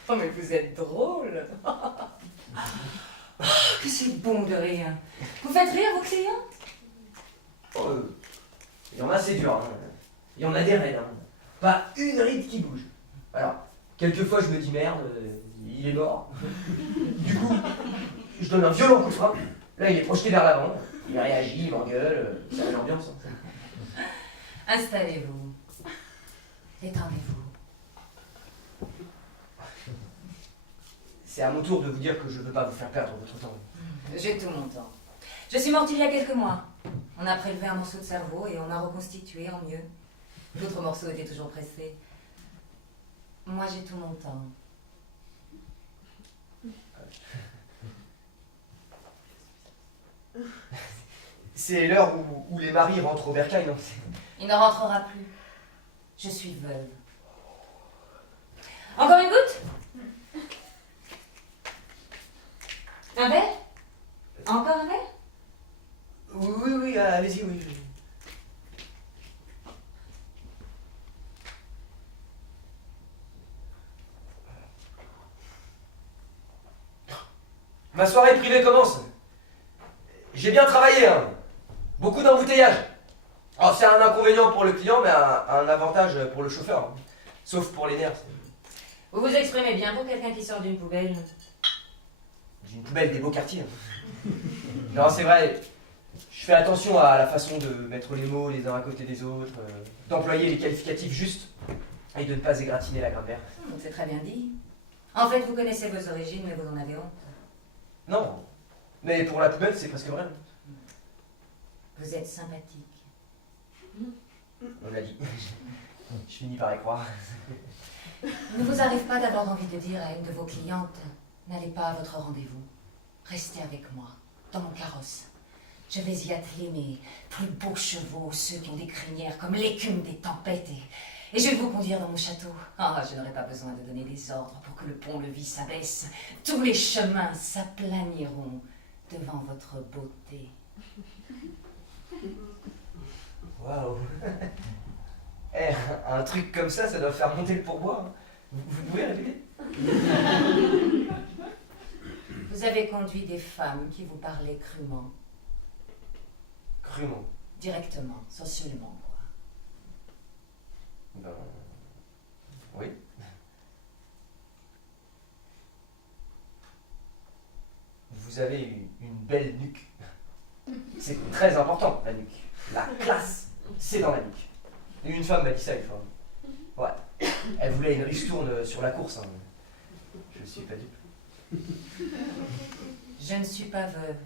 Oh, mais vous êtes drôle. Que c'est bon de rire. Vous faites rire vos clients? Oh, il y en a, c'est dur. Hein. Il y en a des raides. Hein. Pas une ride qui bouge. Alors, quelquefois, je me dis merde, il est mort. Du coup, je donne un violent coup de frein. Là, il est projeté vers l'avant. Il réagit, il m'engueule. Ça met l'ambiance. Hein. Installez-vous. Détendez-vous. C'est à mon tour de vous dire que je ne veux pas vous faire perdre votre temps. J'ai tout mon temps. Je suis morte il y a quelques mois. On a prélevé un morceau de cerveau et on a reconstitué en mieux. L'autre morceau était toujours pressé. Moi, j'ai tout mon temps. C'est l'heure où les maris rentrent au bercail, non? Il ne rentrera plus. Je suis veuve. Encore une goutte? Un verre? Encore un verre? Oui, allez-y, oui. Ma soirée privée commence. J'ai bien travaillé, hein. Beaucoup d'embouteillages. Alors c'est un inconvénient pour le client, mais un avantage pour le chauffeur. Hein. Sauf pour les nerfs. Vous vous exprimez bien pour quelqu'un qui sort d'une poubelle. D'une poubelle des beaux quartiers. Hein. Non, c'est vrai. Je fais attention à la façon de mettre les mots les uns à côté des autres, d'employer les qualificatifs justes et de ne pas égratigner la grammaire. C'est très bien dit. En fait, vous connaissez vos origines, mais vous en avez honte. Non, mais pour la poubelle, c'est presque vrai. Vous êtes sympathique. On l'a dit. Je finis par y croire. Il ne vous arrive pas d'avoir envie de dire à une de vos clientes, n'allez pas à votre rendez-vous. Restez avec moi, dans mon carrosse. Je vais y atteler mes plus beaux chevaux, ceux qui ont des crinières comme l'écume des tempêtes, et je vais vous conduire dans mon château. Ah, je n'aurai pas besoin de donner des ordres pour que le pont-levis s'abaisse. Tous les chemins s'aplaniront devant votre beauté. Waouh. Un truc comme ça doit faire monter le pourboire. Vous pouvez répéter? Vous avez conduit des femmes qui vous parlaient crûment. Crûment. Directement, sensuellement, quoi. Ben... Oui. Vous avez une belle nuque. C'est très important, la nuque. La classe, c'est dans la nuque. Une femme m'a dit ça une fois. Ouais. Elle voulait une ristourne sur la course. Hein. Je suis pas dupe. Je ne suis pas veuve.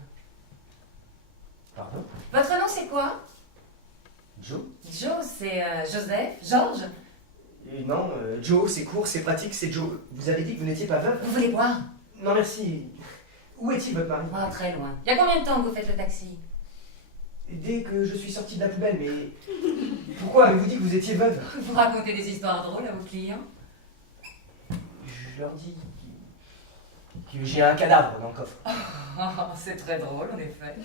Pardon? Votre nom, c'est quoi? Joe? Joe, c'est Joseph? Georges? Non, Joe, c'est court, c'est pratique, c'est Joe. Vous avez dit que vous n'étiez pas veuve? Vous voulez boire? Non, merci. Où est-il, votre mari? Ah, très loin. Il y a combien de temps que vous faites le taxi? Dès que je suis sortie de la poubelle, mais... Pourquoi avez-vous dit que vous étiez veuve? Vous racontez des histoires drôles à vos clients? Je leur dis que j'ai un cadavre dans le coffre. Oh, c'est très drôle, en effet.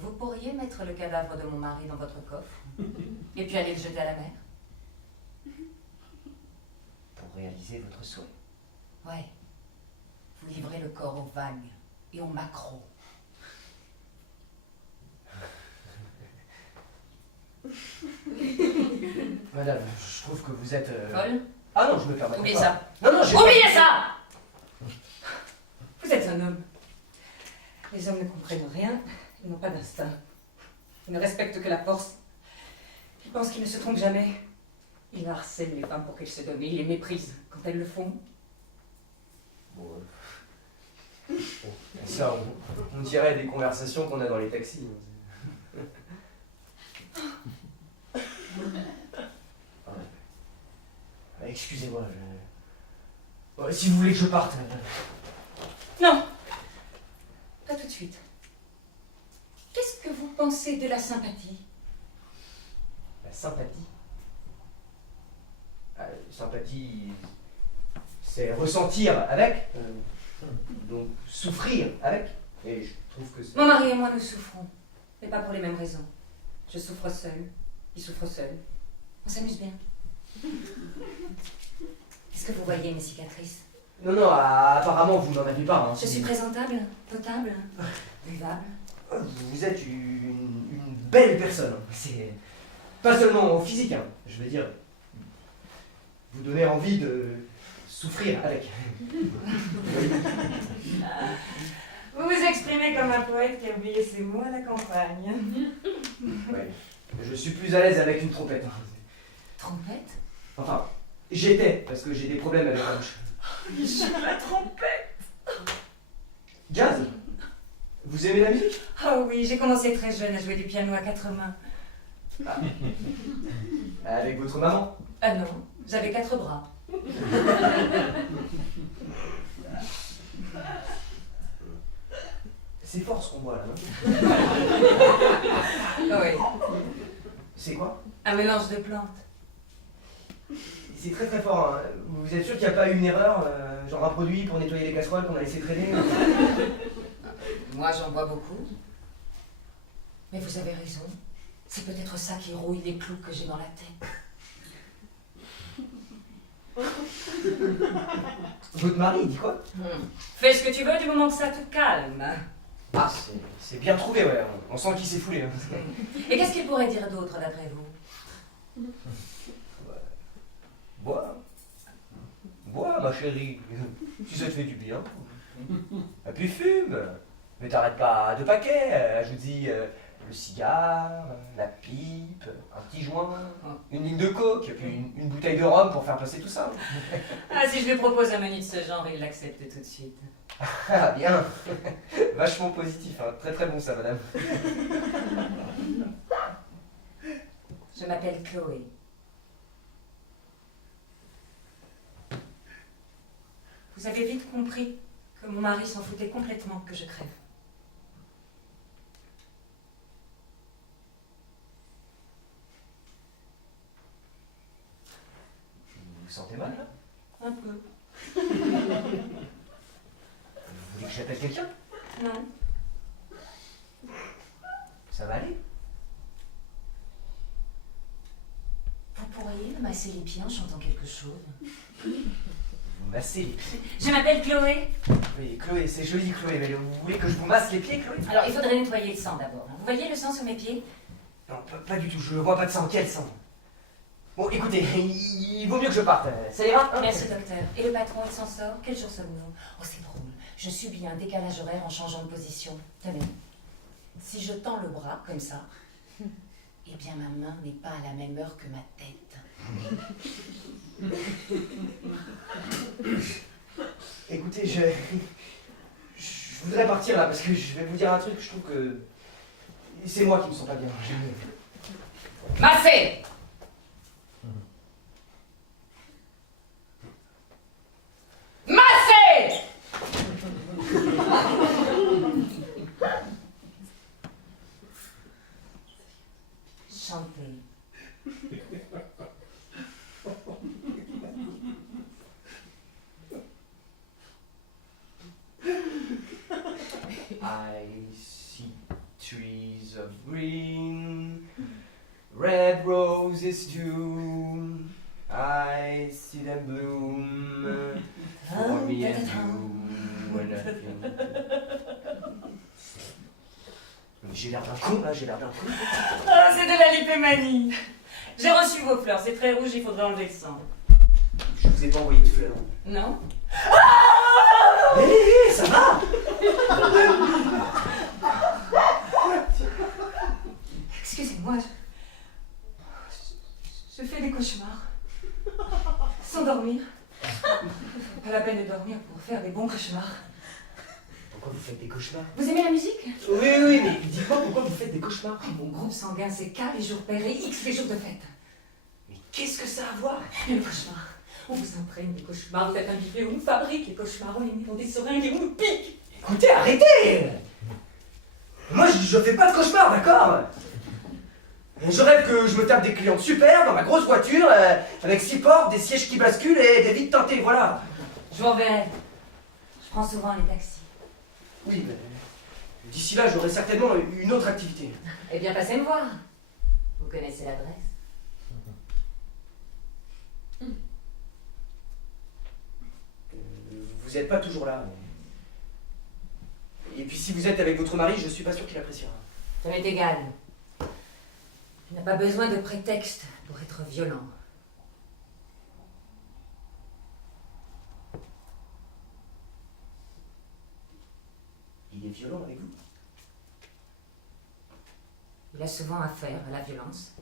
Vous pourriez mettre le cadavre de mon mari dans votre coffre et puis aller le jeter à la mer? Pour réaliser votre souhait. Ouais. Vous livrez le corps aux vagues et aux maquereaux. Madame, je trouve que vous êtes... Folle? Ah non, je me permets Oubliez pas. ça. Non, j'ai... Oubliez ça! Vous êtes un homme. Les hommes ne comprennent rien, ils n'ont pas d'instinct. Ils ne respectent que la force. Ils pensent qu'ils ne se trompent jamais. Ils harcèlent les femmes pour qu'elles se donnent et ils les méprisent quand elles le font. Bon, ça, on dirait des conversations qu'on a dans les taxis. Excusez-moi, je... Si vous voulez que je parte... Non! Pas tout de suite. Qu'est-ce que vous pensez de la sympathie? La sympathie? Sympathie... C'est ressentir avec, donc souffrir avec, et je trouve que c'est... Mon mari et moi, nous souffrons, mais pas pour les mêmes raisons. Je souffre seule, il souffre seul. On s'amuse bien. Est-ce que vous voyez mes cicatrices? Non, apparemment vous n'en avez pas. Hein, Je suis présentable, potable, buvable. Vous êtes une belle personne. C'est pas seulement physique, hein, je veux dire. Vous donnez envie de souffrir avec. Vous vous exprimez comme un poète qui a oublié ses mots à la campagne. Ouais. Je suis plus à l'aise avec une trompette. Trompette? Enfin, j'étais, parce que j'ai des problèmes avec la bouche. Je joue la trompette. Jazz? Vous aimez la musique? Oh oui, j'ai commencé très jeune à jouer du piano à 4 mains. Ah. Avec votre maman? Ah non, j'avais 4 bras. C'est fort ce qu'on voit là, non? Oui, C'est quoi? un mélange de plantes. C'est très très fort. Hein. Vous êtes sûr qu'il n'y a pas eu une erreur? Genre un produit pour nettoyer les casseroles qu'on a laissé traîner? Moi, j'en bois beaucoup. Mais vous avez raison. C'est peut-être ça qui rouille les clous que j'ai dans la tête. Votre mari, il dit quoi? Fais ce que tu veux du moment que ça te calme. Ah, c'est bien trouvé, ouais. On sent qu'il s'est foulé. Hein. Et qu'est-ce qu'il pourrait dire d'autre d'après vous? Bois. Bois, ma chérie. Si ça te fait du bien. Et puis fume. Mais t'arrêtes pas de paquet. Je vous dis, le cigare, la pipe, un petit joint, une ligne de coke, et puis une bouteille de rhum pour faire passer tout ça. Ah, si je lui propose un menu de ce genre, il l'accepte tout de suite. Ah, bien. Vachement positif. Hein. Très très bon ça, madame. Je m'appelle Chloé. Vous avez vite compris que mon mari s'en foutait complètement que je crève. Vous vous sentez mal, là? Un peu. Vous voulez que j'appelle quelqu'un? Non. Ça va aller? Vous pourriez me masser les pieds en chantant quelque chose? Vous massez les pieds. Je m'appelle Chloé. Oui, Chloé, c'est joli, Chloé, mais vous voulez que je vous masse les pieds, Chloé? Alors, il faudrait nettoyer le sang d'abord. Vous voyez le sang sur mes pieds? Non, pas du tout, je vois pas de sang. Quel sang? Bon, écoutez, il vaut mieux que je parte. Ça ira, hein? Merci, docteur. Et le patron, il s'en sort? Quel jour sommes-nous? Oh, c'est drôle. Je subis un décalage horaire en changeant de position. Tenez. Si je tends le bras, comme ça, eh bien, ma main n'est pas à la même heure que ma tête. Écoutez, je voudrais partir là parce que je vais vous dire un truc, je trouve que c'est moi qui me sens pas bien. Massé! Massé! Chantez. I see trees of green, red roses too. I see them bloom for me and you and nothing. J'ai l'air d'un con là, j'ai l'air d'un con. Ah, c'est de la lipémanie. J'ai reçu vos fleurs, c'est très rouge, il faudrait enlever le sang. Je vous ai pas envoyé de fleurs. Non? Hé, ça va? Excusez-moi, je fais des cauchemars. Sans dormir. Pas la peine de dormir pour faire des bons cauchemars. Pourquoi vous faites des cauchemars? Vous aimez la musique? Oui, mais dites-moi pourquoi vous faites des cauchemars? Mon groupe sanguin, c'est K les jours pairs et X les jours de fête. Mais qu'est-ce que ça a à voir? Le cauchemar. On vous imprègne des cauchemars, vous êtes un buffet, on nous fabrique les cauchemars, on les met dans des seringues et on nous pique. Écoutez, arrêtez! Moi, je fais pas de cauchemars, d'accord? Je rêve que je me tape des clients super dans ma grosse voiture, avec 6 portes, des sièges qui basculent et des vitres teintées, voilà. Je vous reverrai. Je prends souvent les taxis. Oui, mais d'ici là, j'aurai certainement une autre activité. Eh bien, passez me voir. Vous connaissez l'adresse? vous n'êtes pas toujours là. Et puis si vous êtes avec votre mari, je suis pas sûr qu'il appréciera. Ça m'est égal. Tu n'as pas besoin de prétexte pour être violent. Il est violent avec vous? Il a souvent affaire à la violence.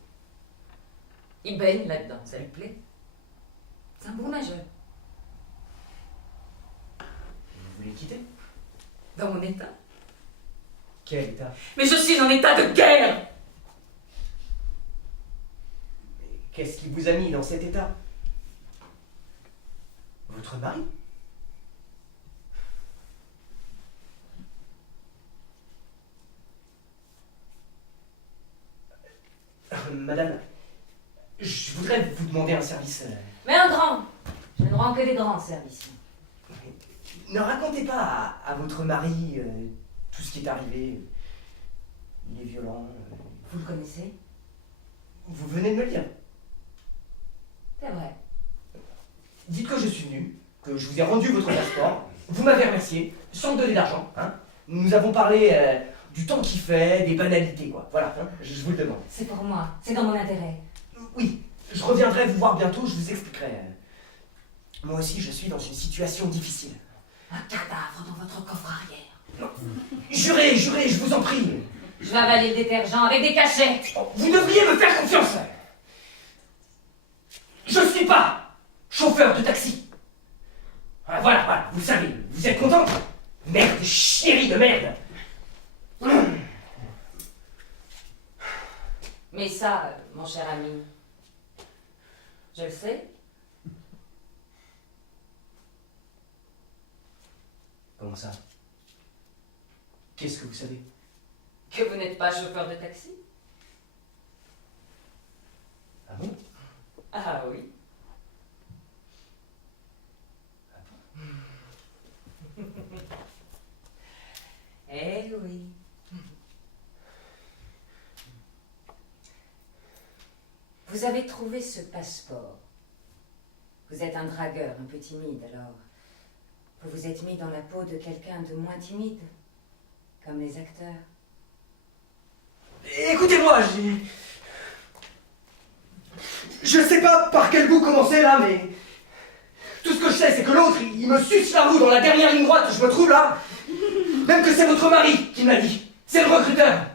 Il baigne là-dedans, ça lui plaît. C'est un bon nageur. Vous voulez quitter? Dans mon état. Quel état? Mais je suis en état de guerre! Qu'est-ce qui vous a mis dans cet état? Votre mari? Madame, je voudrais vous demander un service. Mais un grand! Je ne rends que des grands services. Ne racontez pas à votre mari tout ce qui est arrivé. Il est violent. Vous le connaissez? Vous venez de me le dire. C'est vrai. Dites que je suis venu, que je vous ai rendu votre passeport. Vous m'avez remercié, sans me donner d'argent. Hein. Nous avons parlé du temps qu'il fait, des banalités, quoi. Voilà, hein, je vous le demande. C'est pour moi, c'est dans mon intérêt. Oui, je reviendrai vous voir bientôt, je vous expliquerai. Moi aussi, je suis dans une situation difficile. Un cadavre dans votre coffre arrière. Jurez, jurez, je vous en prie. Je vais avaler le détergent avec des cachets. Vous devriez me faire confiance. Je ne suis pas chauffeur de taxi. Ah, voilà, voilà, vous savez, vous êtes content? Merde, chérie de merde. Mais ça, mon cher ami, je le sais. Comment ça? Qu'est-ce que vous savez? Que vous n'êtes pas chauffeur de taxi? Ah bon? Ah oui. Eh oui. Vous avez trouvé ce passeport. Vous êtes un dragueur, un peu timide, alors vous vous êtes mis dans la peau de quelqu'un de moins timide, comme les acteurs. Écoutez-moi, je sais pas par quel bout commencer là, mais tout ce que je sais, c'est que l'autre, il me suce la roue dans la dernière ligne droite où je me trouve là. Même que c'est votre mari qui me l'a dit. C'est le recruteur.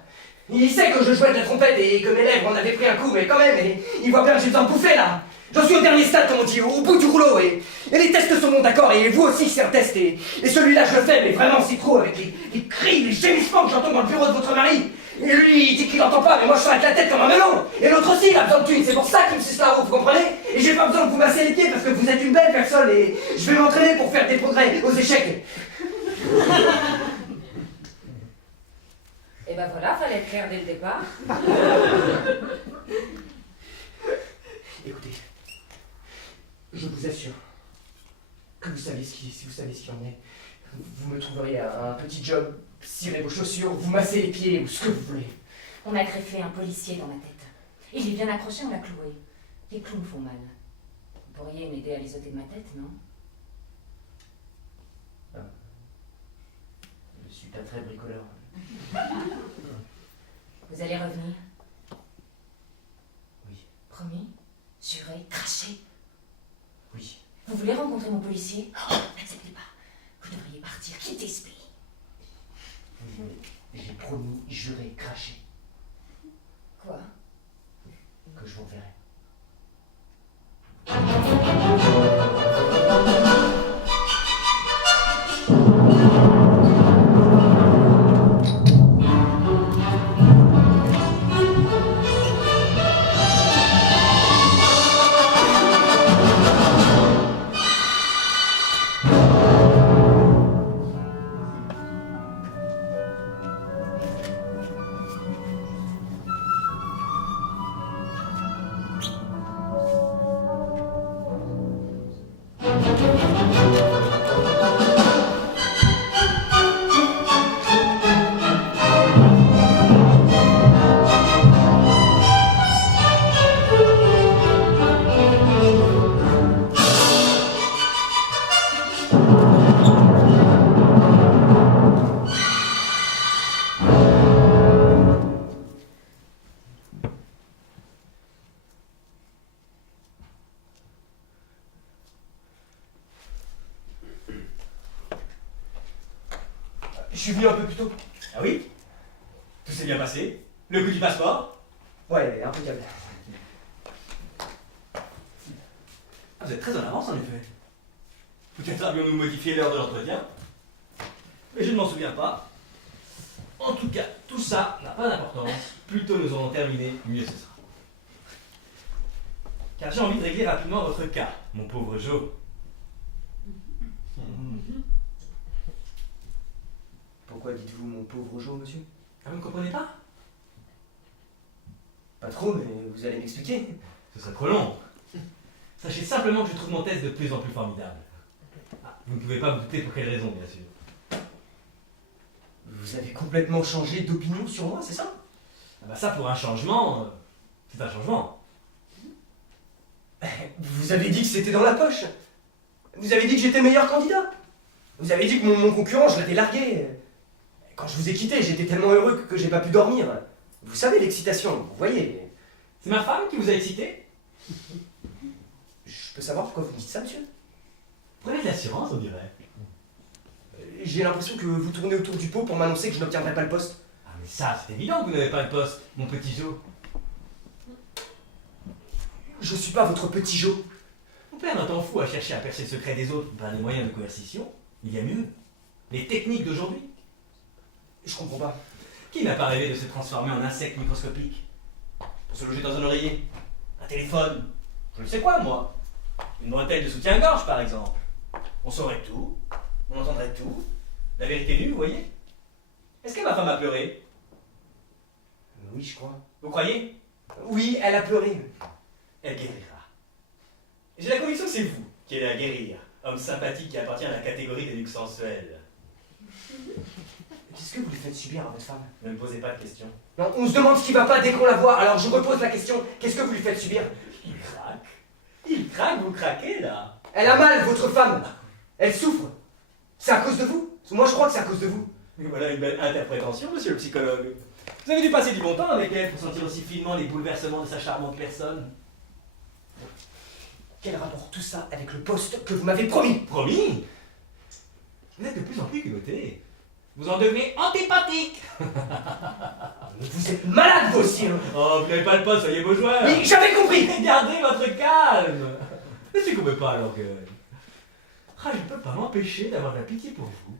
Il sait que je jouais de la trompette et que mes lèvres en avaient pris un coup, mais quand même, il voit bien que j'ai besoin de bouffer là. J'en suis au dernier stade, comme on dit, au bout du rouleau, et les tests sont bons, d'accord, et vous aussi c'est un test, et celui-là je le fais, mais vraiment c'est trop, avec les cris, les gémissements que j'entends dans le bureau de votre mari. Et lui, il dit qu'il n'entend pas, mais moi je suis avec la tête comme un melon. Et l'autre aussi, il a besoin de thunes, c'est pour ça qu'il me suce la roue, vous comprenez? Et j'ai pas besoin de vous masser les pieds parce que vous êtes une belle personne, et je vais m'entraîner pour faire des progrès aux échecs. Et ben voilà, fallait être clair dès le départ. Écoutez, je vous assure que vous savez si vous savez ce qu'il en est. Vous me trouverez un petit job, cirez vos chaussures, vous massez les pieds ou ce que vous voulez. On a greffé un policier dans ma tête. Il est bien accroché, on l'a cloué. Les clous me font mal. Vous pourriez m'aider à les ôter de ma tête, non? Je suis pas très bricoleur. Vous allez revenir? Oui. Promis? Juré? Craché? Oui. Vous voulez rencontrer mon policier? Oh, n'acceptez pas. Vous devriez partir, quitter ce pays. Oui, mais j'ai promis, juré, craché, Quoi? que je vous reverrai. suis venu un peu plus tôt. Ah oui? Tout s'est bien passé? Le coup du passeport? Ouais, impeccable. Ah, vous êtes très en avance en effet. Peut-être avions-nous modifié l'heure de l'entretien, mais je ne m'en souviens pas. En tout cas, tout ça n'a pas d'importance. Plus tôt nous aurons terminé, mieux ce sera. Car j'ai envie de régler rapidement votre cas, mon pauvre Joe. Pourquoi dites-vous mon pauvre Joe, monsieur? Ah, vous ne comprenez pas? Pas trop, mais vous allez m'expliquer. Ce serait trop long. Sachez simplement que je trouve mon test de plus en plus formidable. Ah, vous ne pouvez pas vous douter pour quelle raison, bien sûr. Vous avez complètement changé d'opinion sur moi, c'est ça? Ah bah ça, pour un changement, c'est un changement. Vous avez dit que c'était dans la poche. Vous avez dit que j'étais le meilleur candidat. Vous avez dit que mon concurrent, je l'avais largué. Quand je vous ai quitté, j'étais tellement heureux que j'ai pas pu dormir. Vous savez l'excitation, vous voyez. C'est ma femme qui vous a excité? Je peux savoir pourquoi vous me dites ça, monsieur? Prenez de l'assurance, on dirait. J'ai l'impression que vous tournez autour du pot pour m'annoncer que je n'obtiendrai pas le poste. Ah mais ça, c'est évident que vous n'avez pas le poste, mon petit Joe. Je suis pas votre petit Joe. Mon père d'un temps fou à chercher à percer le secret des autres par des moyens de coercition. Il y a mieux. Les techniques d'aujourd'hui. Je comprends pas. Qui n'a pas rêvé de se transformer en insecte microscopique? Pour se loger dans un oreiller, un téléphone, je ne sais quoi moi. Une bretelle de soutien-gorge par exemple. On saurait tout, on entendrait tout. La vérité nue, vous voyez? Est-ce que ma femme a pleuré? Oui, je crois. Vous croyez? Oui, elle a pleuré. Elle guérira. J'ai la conviction que c'est vous qui allez la guérir, homme sympathique qui appartient à la catégorie des luxe sensuels. Qu'est-ce que vous lui faites subir à votre femme? Ne me posez pas de questions. Non, on se demande ce qui va pas dès qu'on la voit, alors je repose la question. Qu'est-ce que vous lui faites subir? Il craque. Il craque, vous craquez là. Elle a mal, votre femme. Elle souffre. C'est à cause de vous? Moi, je crois que c'est à cause de vous. Et voilà une belle interprétation, monsieur le psychologue. Vous avez dû passer du bon temps avec elle pour sentir aussi finement les bouleversements de sa charmante personne. Quel rapport tout ça avec le poste que vous m'avez promis? Promis? Vous êtes de plus en plus culotté. Vous en devenez antipathique. Mais vous êtes malade, vous aussi, hein. Oh, vous n'avez pas le poste, soyez beau joueur. Oui, j'avais compris. Gardez votre calme. Ne succombez pas à l'orgueil. Ah, je ne peux pas m'empêcher d'avoir de la pitié pour vous.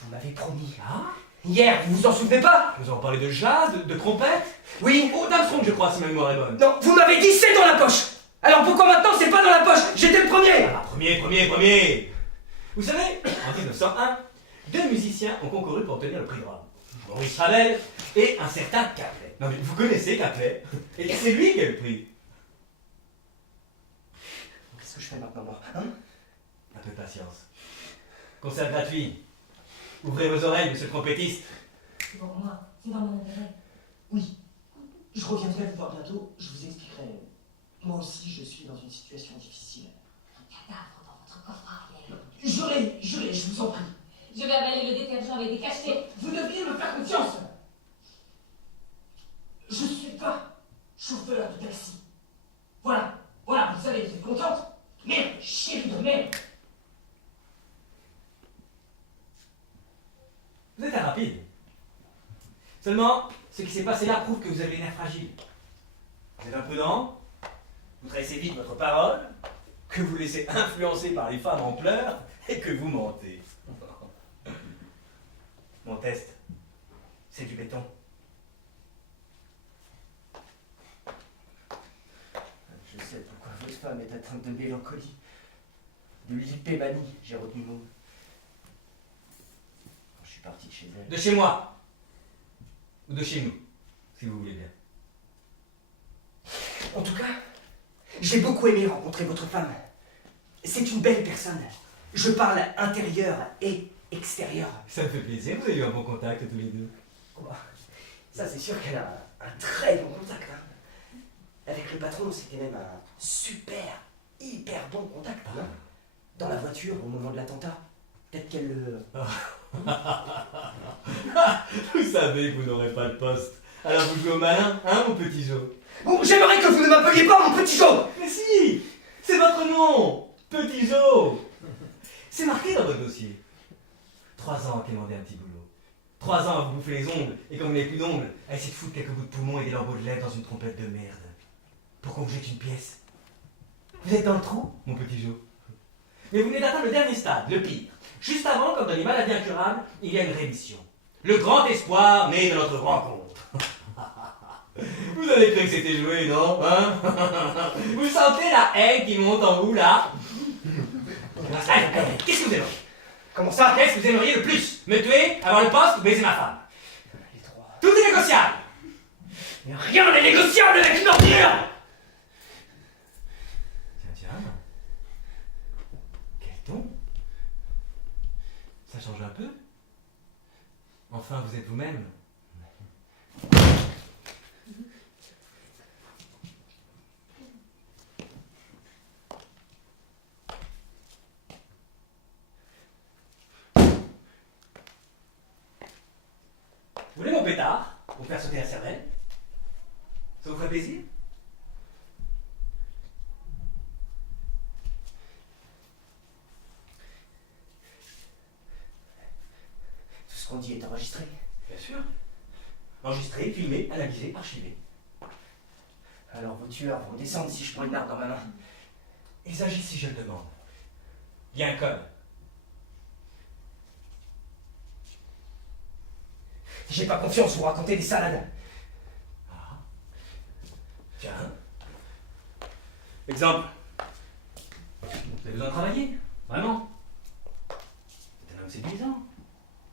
Vous m'avez promis. Ah? Hier, vous vous en souvenez pas? Nous avons parlé de jazz, de trompette. Oui. Oh, d'Armstrong, je crois, si ma mémoire est bonne. Non, vous m'avez dit c'est dans la poche. Alors pourquoi maintenant c'est pas dans la poche? J'étais le premier. Ah, premier. Vous savez, en 1901, deux musiciens ont concouru pour obtenir le prix de Rome. Maurice Ravel et un certain Caplet. Non mais vous connaissez Caplet? Et c'est lui qui a le prix. Qu'est-ce que je fais maintenant, moi, hein? Un peu de patience. Concert gratuit. Ouvrez vos oreilles, monsieur le trompettiste. Pour moi, c'est dans mon intérêt. Oui, je reviendrai vous voir bientôt, je vous expliquerai. Moi aussi, je suis dans une situation difficile. Un cadavre dans votre coffre arrière. Jurez, je vous en prie. Je vais avaler le détergent avec des cachets. Vous devriez me faire confiance. Je suis pas chauffeur de taxi. Voilà, vous savez, vous êtes contente? Merde, chérie de merde. Vous êtes un rapide. Seulement, ce qui s'est passé là prouve que vous avez les nerfs fragiles. Vous êtes imprudent, vous trahissez vite votre parole, que vous laissez influencer par les femmes en pleurs et que vous mentez. Mon test, c'est du béton. Je sais pourquoi votre femme est atteinte de mélancolie. De l'hypémanie, j'ai retenu le mot. Je suis parti de chez elle. De chez moi. Ou de chez nous, si vous voulez bien. En tout cas, j'ai beaucoup aimé rencontrer votre femme. C'est une belle personne. Je parle intérieur et extérieur. Ça me fait plaisir, vous avez eu un bon contact tous les deux. Oh bah, ça, c'est sûr qu'elle a un très bon contact. Hein. Avec le patron, c'était même un super, hyper bon contact. Hein. Dans la voiture, au moment de l'attentat. Peut-être qu'elle le... Vous savez que vous n'aurez pas le poste. Alors vous jouez au malin, hein, mon petit Joe? Bon, j'aimerais que vous ne m'appeliez pas mon petit Joe. Mais si, c'est votre nom, Petit Joe. C'est marqué dans votre dossier. 3 ans à quémander un petit boulot. 3 ans à vous bouffer les ongles, et comme vous n'avez plus d'ongles, à essayer de foutre quelques bouts de poumon et des lambeaux de lèvres dans une trompette de merde. Pour qu'on vous jette une pièce. Vous êtes dans le trou, mon petit Joe. Mais vous venez d'atteindre le dernier stade, le pire. Juste avant, comme dans les maladies incurables, il y a une rémission. Le grand espoir né de notre rencontre. Vous avez cru que c'était joué, non hein? Vous sentez la haine qui monte en vous, là? Qu'est-ce que vous aimeriez? Comment ça? Qu'est-ce que vous aimeriez le plus? Me tuer, avoir le poste ou baiser ma femme? Les trois. Tout est négociable! Mais rien n'est négociable avec une ordure! Tiens. Quel ton? Ça change un peu? Enfin, vous êtes vous-même. Vous voulez mon pétard pour faire sauter la cervelle? Ça vous ferait plaisir? Tout ce qu'on dit est enregistré. Bien sûr. Enregistré, filmé, analysé, archivé. Alors vos tueurs vont descendre si je prends une arme dans ma main. Ils agissent si je le demande. Il y a un code. J'ai pas confiance, vous racontez des salades. Ah. Tiens. Exemple. Vous avez besoin de travailler. Vraiment. C'est un homme séduisant.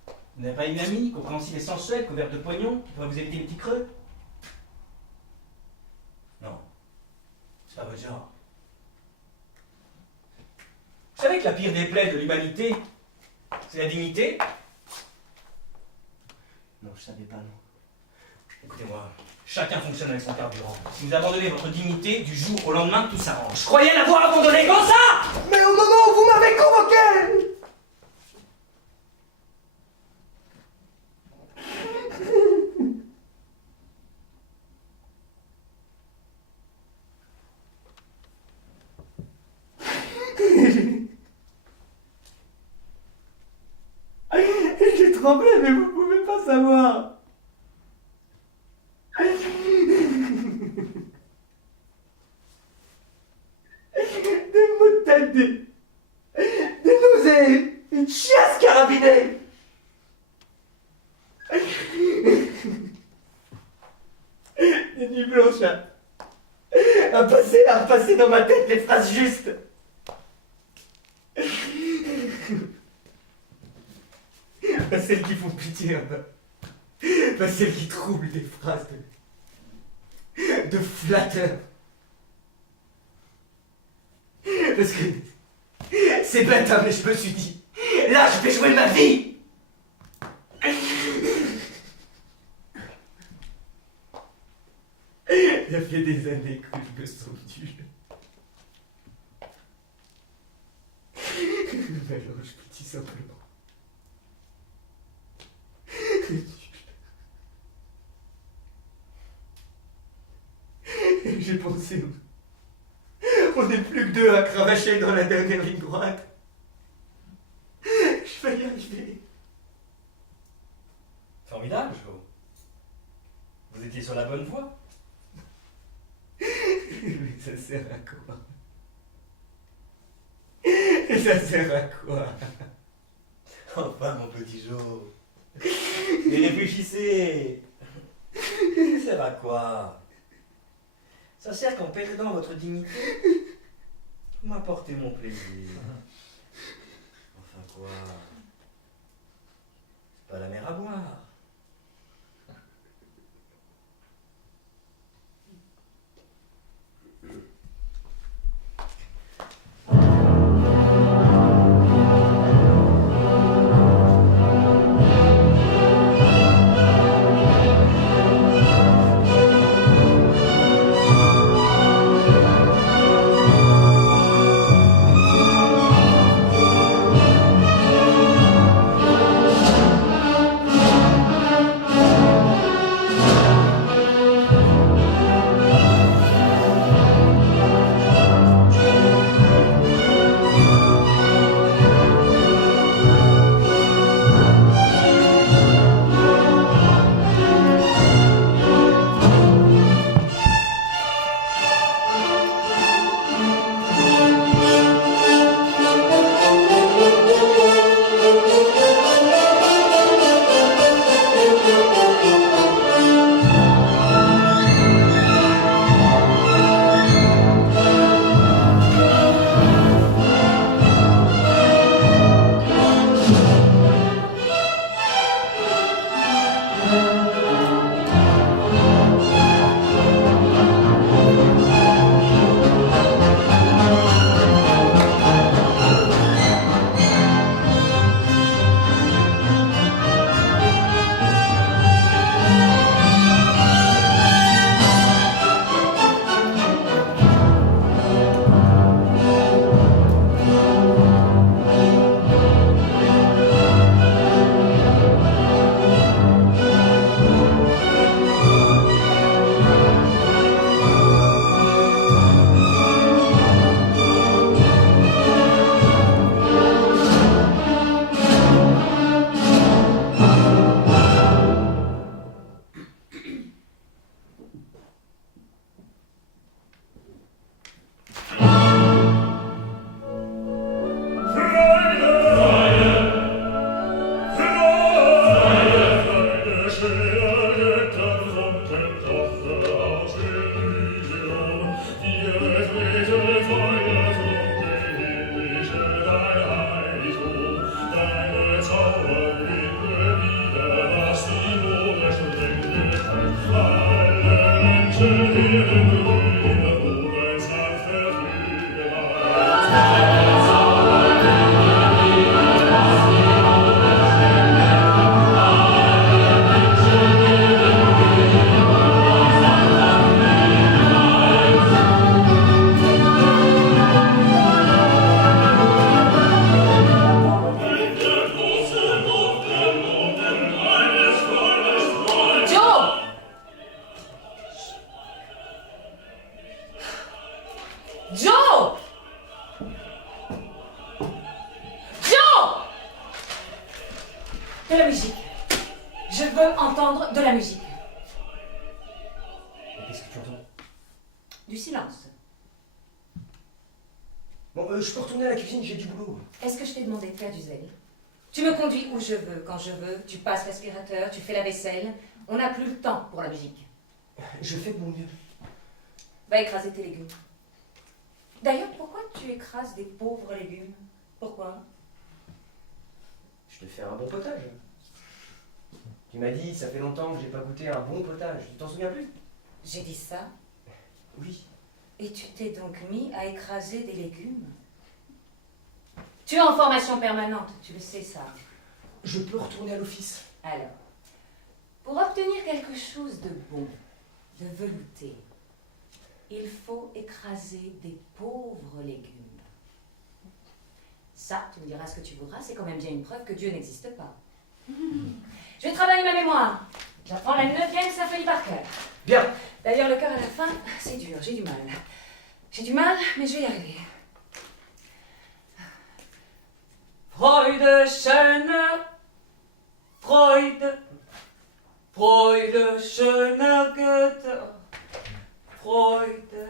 Vous n'avez pas une amie, compréhensible et sensuelle, couverte de pognon, qui pourrait vous éviter les petits creux? Non. C'est pas votre genre. Vous savez que la pire des plaies de l'humanité, c'est la dignité? Non, je savais pas, non. Écoutez-moi, chacun fonctionne avec son carburant. Si vous abandonnez votre dignité, du jour au lendemain, tout s'arrange. Je croyais l'avoir abandonné comme ça! Mais au moment où vous m'avez convoqué! J'ai tremblé, mais vous pouvez pas savoir. Des maux de tête, des nausées, une chiasse carabinée. Des nuits blanches à repasser dans ma tête les phrases justes. Pas celles qui font pitié, pas celles qui troublent, des phrases de flatteur. Parce que c'est bête, hein, mais je me suis dit, là je vais jouer ma vie. Il a fait des années que je me sens nul. Mais alors je peux dire simplement. J'ai pensé, on n'est plus que deux à cravacher dans la dernière ligne droite. Je vais y arriver. Formidable, Joe. Vous étiez sur la bonne voie. Mais ça sert à quoi? Ça sert à quoi? Enfin, mon petit Joe. Mais réfléchissez. Ça sert à quoi? Ça sert qu'en perdant votre dignité, vous m'apportez mon plaisir. Enfin quoi? C'est pas la mer à boire. Joe! Joe! Joe! De la musique. Je veux entendre de la musique. Mais qu'est-ce que tu entends? Du silence. Bon, je peux retourner à la cuisine, j'ai du boulot. Est-ce que je t'ai demandé de faire du zèle? Tu me conduis où je veux, quand je veux, tu passes l'aspirateur, tu fais la vaisselle. On n'a plus le temps pour la musique. Je fais de mon mieux. Va écraser tes légumes. D'ailleurs, pourquoi tu écrases des pauvres légumes? Pourquoi? Je te fais un bon potage. Tu m'as dit, ça fait longtemps que j'ai pas goûté un bon potage. Tu t'en souviens plus? J'ai dit ça, Oui. et tu t'es donc mis à écraser des légumes? Tu es en formation permanente, tu le sais ça. Je peux retourner à l'office. Alors, pour obtenir quelque chose de bon, de velouté, il faut écraser des pauvres légumes. Ça, tu me diras ce que tu voudras, c'est quand même bien une preuve que Dieu n'existe pas. Je vais travailler ma mémoire. J'apprends la 9e symphonie par cœur. Bien. D'ailleurs, le cœur à la fin, c'est dur, j'ai du mal. J'ai du mal, mais je vais y arriver. Freude, schöne, Freude, Freude, schöne Goethe, Freude.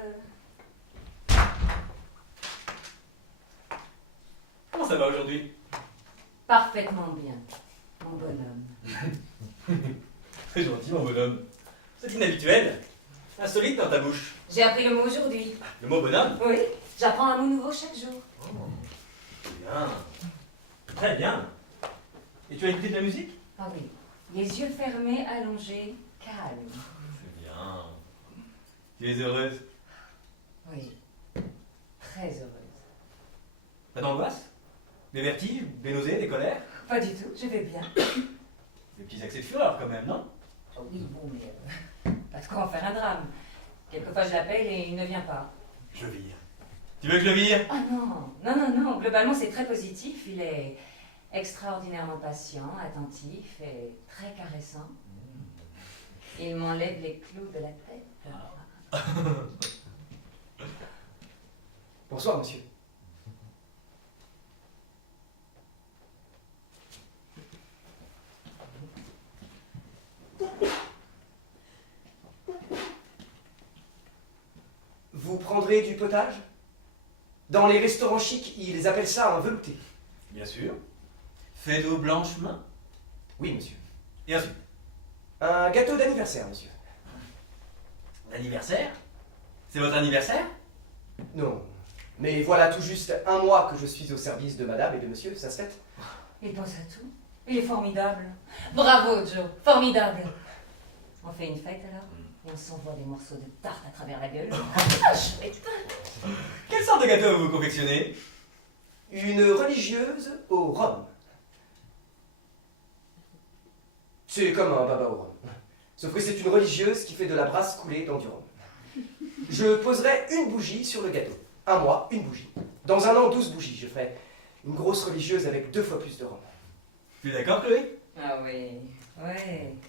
Comment ça va aujourd'hui? Parfaitement bien, mon bonhomme. Très gentil, mon bonhomme. C'est inhabituel. Insolite dans ta bouche. J'ai appris le mot aujourd'hui. Le mot bonhomme? Oui, j'apprends un mot nouveau chaque jour. Bien. Très bien. Et tu as écouté de la musique? Ah oui, les yeux fermés, allongés, calmes. C'est bien. Tu es heureuse? Oui, très heureuse. Pas d'angoisse? Des vertiges? Des nausées? Des colères? Pas du tout, je vais bien. Des petits accès de fureur quand même, non? Oh oui, bon, mais pas de quoi en faire un drame. Quelquefois je l'appelle et il ne vient pas. Je vire. Tu veux que je le vire? Ah non, non, non, non, globalement c'est très positif. Il est extraordinairement patient, attentif et très caressant. Il m'enlève les clous de la tête. Bonsoir, monsieur. Vous prendrez du potage? Dans les restaurants chics, ils appellent ça un velouté. Bien sûr. Fait d'eau blanche main? Oui, monsieur. Et ensuite? Un gâteau d'anniversaire, monsieur. L'anniversaire? C'est votre anniversaire? Non. Mais voilà tout juste un mois que je suis au service de madame et de monsieur, ça se fête. Il pense à tout. Il est formidable. Bravo, Joe, formidable. On fait une fête alors? Et on s'envoie des morceaux de tarte à travers la gueule. Ah, chouette. Quelle sorte de gâteau vous confectionnez? Une religieuse au rhum. C'est comme un baba au rhum. Sauf que c'est une religieuse qui fait de la brasse coulée dans du rhum. Je poserai une bougie sur le gâteau. Un mois, une bougie. Dans un an, 12 bougies. Je ferai une grosse religieuse avec 2 fois plus de rhum. Tu es d'accord, Chloé? Ah oui, oui.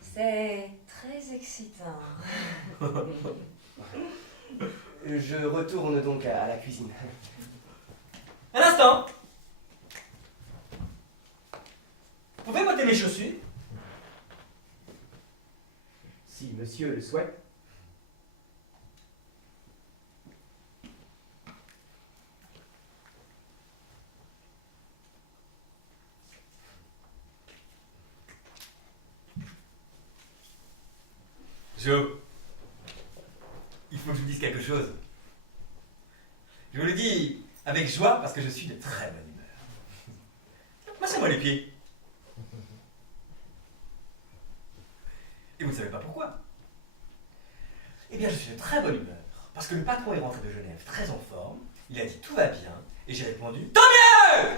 C'est très excitant. Je retourne donc à la cuisine. Un instant! Vous pouvez m'ôter mes chaussures? Si monsieur le souhaite. Joe, il faut que je vous dise quelque chose. Je vous le dis avec joie parce que je suis de très bonne humeur. Massez-moi les pieds. Et vous ne savez pas pourquoi. Eh bien, je suis de très bonne humeur, parce que le patron est rentré de Genève très en forme, il a dit tout va bien, et j'ai répondu tant mieux.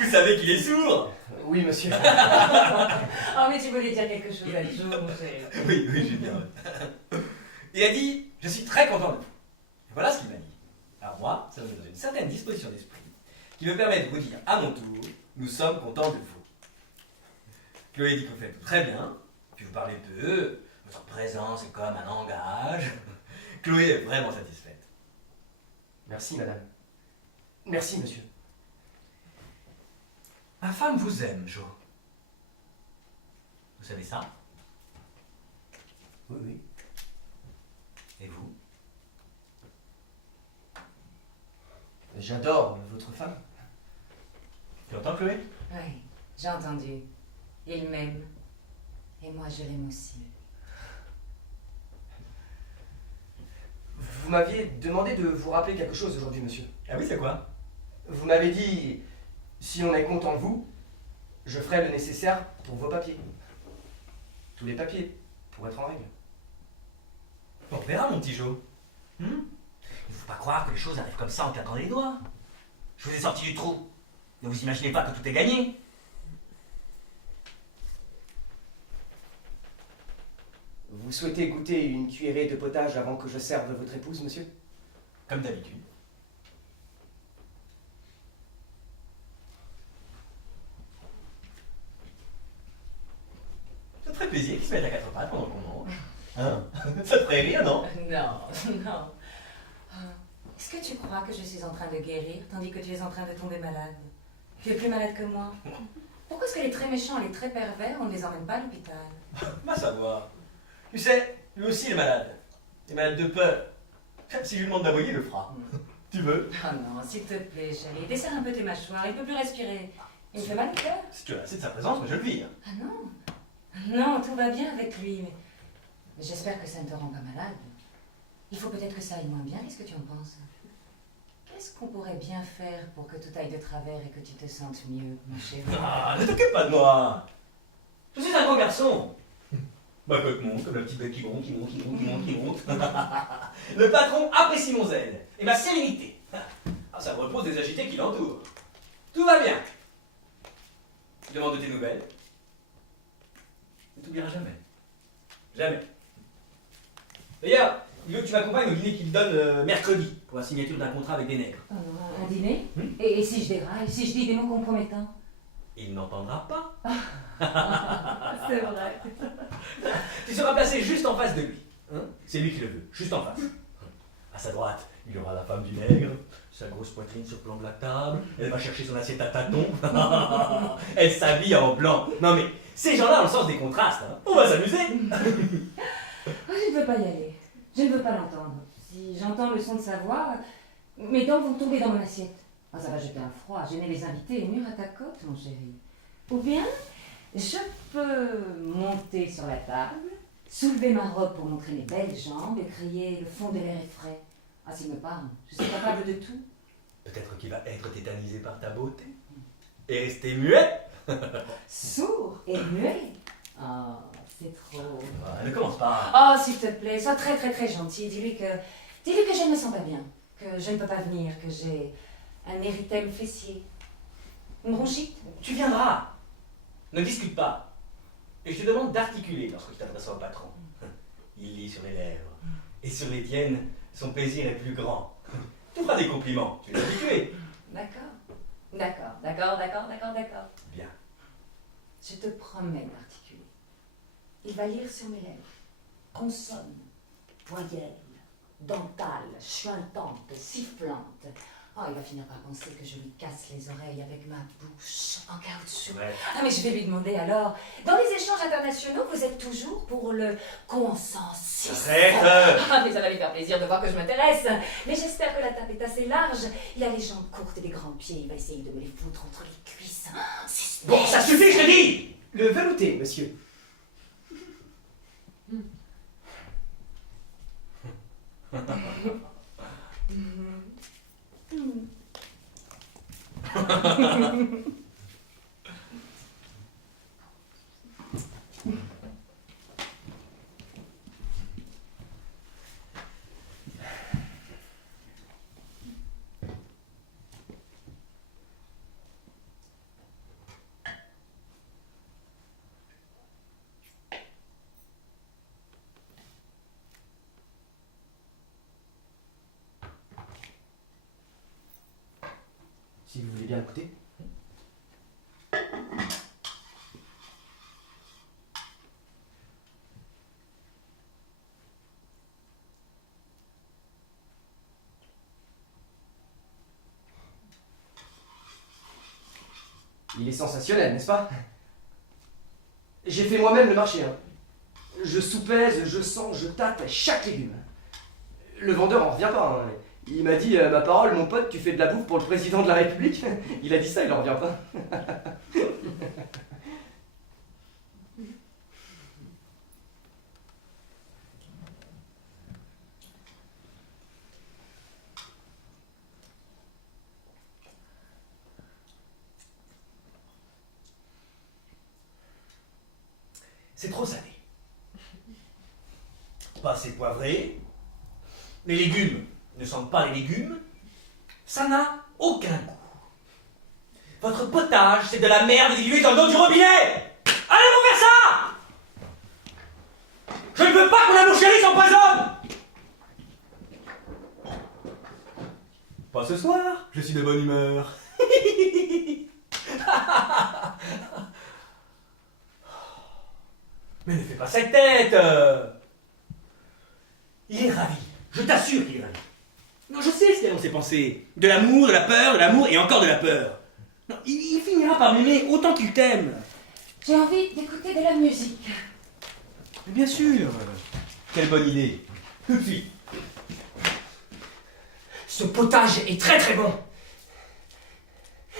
Vous savez qu'il est sourd. Oui, monsieur. Oh, mais tu voulais dire quelque chose à Joe, mon chéri. Oui, j'ai bien. Il a dit je suis très content de vous. Et voilà ce qu'il m'a dit. Alors moi, ça me donne une certaine disposition d'esprit qui me permet de vous dire à mon tour nous sommes contents de vous. Chloé dit que vous faites tout très bien, puis vous parlez peu, votre présence est comme un langage. Chloé est vraiment satisfaite. Merci, madame. Merci, monsieur. Ma femme vous aime, Jo. Vous savez ça? Oui, oui. Et vous? J'adore votre femme. Tu entends, Chloé? Oui, j'ai entendu. Il m'aime. Et moi, je l'aime aussi. Vous m'aviez demandé de vous rappeler quelque chose aujourd'hui, monsieur. Ah oui, c'est quoi? Vous m'avez dit, si on est content de vous, je ferai le nécessaire pour vos papiers. Tous les papiers, pour être en règle. On verra, mon petit Jo. Il ne faut pas croire que les choses arrivent comme ça en claquant les doigts. Je vous ai sorti du trou. Ne vous imaginez pas que tout est gagné. Vous souhaitez goûter une cuillerée de potage avant que je serve votre épouse, monsieur? Comme d'habitude. Ça te ferait plaisir qu'ils se mettent à quatre pattes pendant qu'on mange. Hein? Ça te ferait rire, non? Non, non. Est-ce que tu crois que je suis en train de guérir, tandis que tu es en train de tomber malade? Tu es plus malade que moi. Pourquoi est-ce que les très méchants et les très pervers, on ne les emmène pas à l'hôpital? Va savoir. Tu sais, lui aussi est malade. Il est malade de peur. Si je lui demande d'aboyer, il le fera. Tu veux? Oh non, s'il te plaît, chérie, desserre un peu tes mâchoires, il ne peut plus respirer. Il me fait mal au cœur. Si tu as assez de sa présence, moi je le vire. Ah non. Non, tout va bien avec lui, mais j'espère que ça ne te rend pas malade. Il faut peut-être que ça aille moins bien, qu'est-ce que tu en penses? Qu'est-ce qu'on pourrait bien faire pour que tout aille de travers et que tu te sentes mieux, mon chéri? Ah, ne t'occupe pas de moi. Je suis un grand garçon. Ma cote monte, comme la petite bête qui monte, qui monte, qui monte, qui monte, qui monte. Le patron apprécie mon zèle et ma sérénité. Ah, ça me repose des agités qui l'entourent. Tout va bien. Je demande de tes nouvelles. Ne t'oubliera jamais. Jamais. D'ailleurs, il veut que tu m'accompagnes au dîner qu'il donne mercredi pour la signature d'un contrat avec des nègres. Oh non, un dîner? Et si je déraille, si je dis des mots compromettants? Il n'entendra pas. C'est vrai. Tu seras placé juste en face de lui. C'est lui qui le veut, juste en face. À sa droite, il y aura la femme du nègre, sa grosse poitrine sur le plan de la table, elle va chercher son assiette à tâtons, elle s'habille en blanc. Non mais, ces gens-là ont le sens des contrastes, hein. On va s'amuser. Je ne veux pas y aller. Je ne veux pas l'entendre. Si j'entends le son de sa voix, mes dents vont tomber dans mon assiette. Ah, ça va jeter un froid, gêner les invités et mûr à ta côte, mon chéri. Ou bien, je peux monter sur la table, soulever ma robe pour montrer mes belles jambes et crier le fond de l'air est frais. Ah, s'il me parle, je suis capable de tout. Peut-être qu'il va être tétanisé par ta beauté et rester muet. Sourd et muet. Ah, c'est trop. Ne commence pas. Oh, s'il te plaît, sois très très très gentil. Dis-lui que je ne me sens pas bien, que je ne peux pas venir, que j'ai un érythème fessier. Une bronchite. Tu viendras. Ne discute pas. Et je te demande d'articuler lorsque tu t'adresseras au patron. Il lit sur les lèvres. Et sur les tiennes, son plaisir est plus grand. Tu feras des compliments, tu es habitué. D'accord. D'accord, d'accord, d'accord, d'accord, d'accord. Bien. Je te promets d'articuler. Il va lire sur mes lèvres. Consonne, voyelle, dentale, chuintante, sifflante. Oh, il va finir par penser que je lui casse les oreilles avec ma bouche en caoutchouc. Ouais. Ah, mais je vais lui demander alors, dans les échanges internationaux, vous êtes toujours pour le consensus. Arrête. Ah, mais ça va lui faire plaisir de voir que je m'intéresse. Mais j'espère que la table est assez large. Il a les jambes courtes et des grands pieds. Il va essayer de me les foutre entre les cuisses. Ah, c'est Bon, ça suffit, je te dis. Le velouté, monsieur. si vous voulez bien écouter. Il est sensationnel, n'est-ce pas? J'ai fait moi-même le marché. Hein. Je soupèse, je sens, je tâte chaque légume. Le vendeur en revient pas. Hein. Il m'a dit, ma parole, mon pote, tu fais de la bouffe pour le président de la République. Il a dit ça, il en revient pas. C'est trop salé. Pas assez poivré. Les légumes ne sentent pas les légumes. Ça n'a aucun goût. Votre potage, c'est de la merde diluée dans l'eau du robinet. Allez vous faire ça. Je ne veux pas que la moucherie s'empoisonne. Pas ce soir, je suis de bonne humeur. Mais ne fais pas cette tête. Il est ravi. Je t'assure qu'il est ravi. Non, je sais ce qu'il y a dans ses pensées. De l'amour, de la peur, de l'amour et encore de la peur. Non, il finira par m'aimer autant qu'il t'aime. J'ai envie d'écouter de la musique. Mais bien sûr. Quelle bonne idée. Tout de suite. Ce potage est très très bon.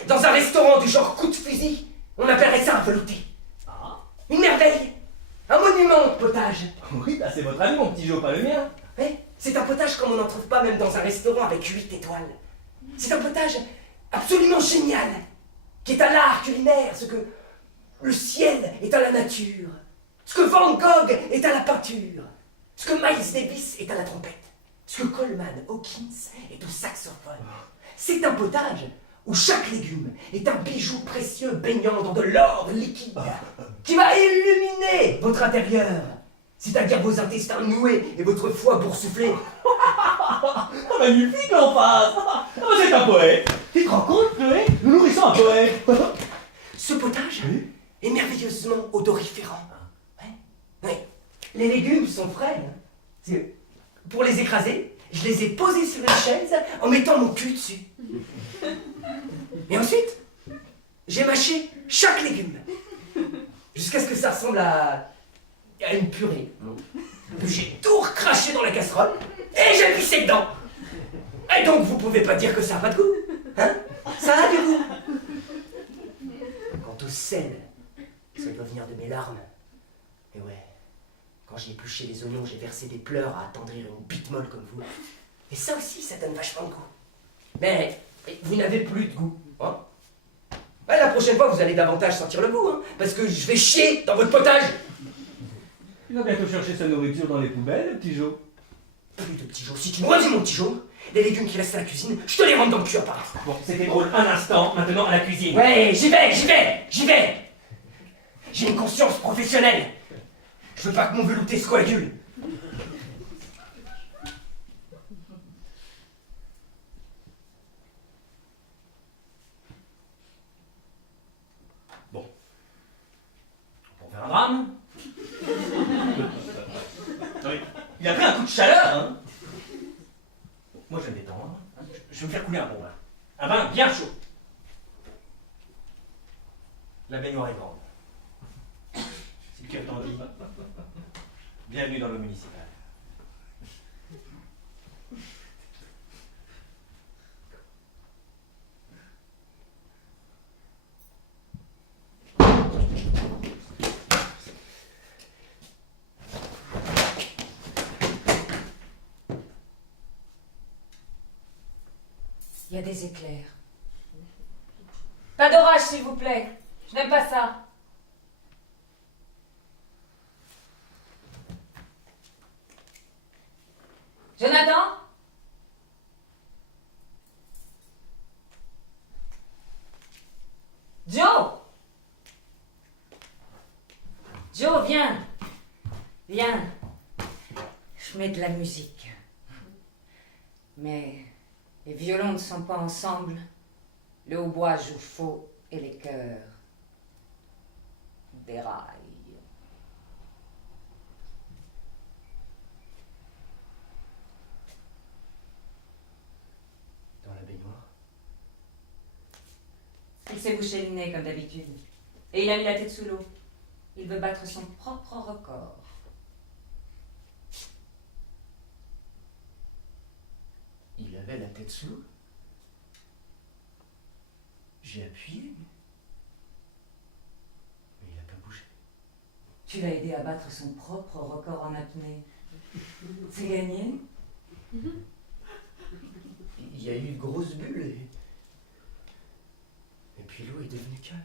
Dans un restaurant du genre coup de fusil, on appellerait ça un velouté. Ah. Une merveille. Un monument de potage. Oui, bah c'est votre ami, mon petit Jo, pas le mien. Ouais, c'est un potage comme on n'en trouve pas même dans un restaurant avec 8 étoiles. C'est un potage absolument génial, qui est à l'art culinaire, ce que le ciel est à la nature, ce que Van Gogh est à la peinture, ce que Miles Davis est à la trompette, ce que Coleman Hawkins est au saxophone. C'est un potage où chaque légume est un bijou précieux baignant dans de l'or liquide qui va illuminer votre intérieur, c'est-à-dire vos intestins noués et votre foie boursouflé. Magnifique en face. C'est un poète. Tu te rends compte, Chloé? Nous nourrissons un poète. Ce potage est merveilleusement odoriférant. Ouais. Les légumes sont frais. Hein. Pour les écraser, je les ai posés sur une chaise en mettant mon cul dessus. Et ensuite, j'ai mâché chaque légume. Jusqu'à ce que ça ressemble à une purée. J'ai tout recraché dans la casserole et j'ai pissé dedans. Et donc vous pouvez pas dire que ça a pas de goût. Hein? Ça a du goût. Quant au sel, ça doit venir de mes larmes. Et ouais, quand j'ai épluché les oignons, j'ai versé des pleurs à attendrir une bite molle comme vous. Et ça aussi, ça donne vachement de goût. Mais vous n'avez plus de goût. Hein? Ouais, la prochaine fois, vous allez davantage sentir le goût, hein, parce que je vais chier dans votre potage. Il va bientôt chercher sa nourriture dans les poubelles, le petit Jo. Plus de petit Jo. Si tu me redis mon petit Jo, les légumes qui restent à la cuisine, je te les rentre dans le cul à part. Bon, c'était drôle un instant, maintenant à la cuisine. Ouais, j'y vais. J'ai une conscience professionnelle. Je veux pas que mon velouté se coagule. Bon. Pour faire un drame. Oui. Il a pris un coup de chaleur, hein. Bon, moi je vais me détendre. Je vais me faire couler un bon là. Un bain bien chaud. La baignoire est grande. Si le cœur t'en dit. Bienvenue dans le municipal. Il y a des éclairs. Pas d'orage, s'il vous plaît. Je n'aime pas ça. Jonathan? Joe! Joe, viens. Viens. Je mets de la musique. Mais les violons ne sont pas ensemble. Le hautbois joue faux et les cœurs déraillent. Dans la baignoire. Il s'est bouché le nez comme d'habitude. Et il a mis la tête sous l'eau. Il veut battre son propre record. Il avait la tête sous l'eau. J'ai appuyé. Mais il n'a pas bougé. Tu l'as aidé à battre son propre record en apnée. C'est gagné? Il y a eu de grosses bulles et puis l'eau est devenue calme.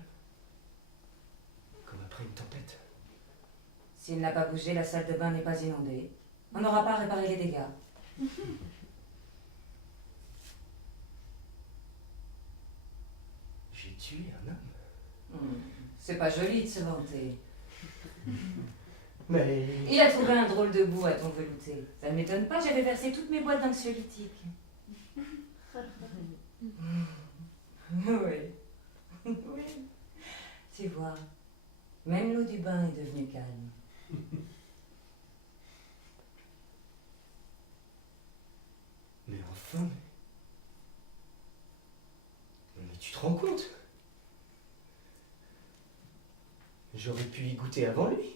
Comme après une tempête. S'il n'a pas bougé, la salle de bain n'est pas inondée. On n'aura pas réparé les dégâts. J'ai tué un homme. C'est pas joli de se vanter. Mais... Il a trouvé un drôle de bout à ton velouté. Ça ne m'étonne pas, j'avais versé toutes mes boîtes d'anxiolytiques. Oui. Oui. Tu vois, même l'eau du bain est devenue calme. Mais enfin... Mais tu te rends compte? J'aurais pu y goûter avant lui.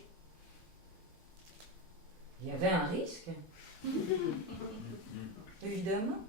Il y avait un risque. Évidemment.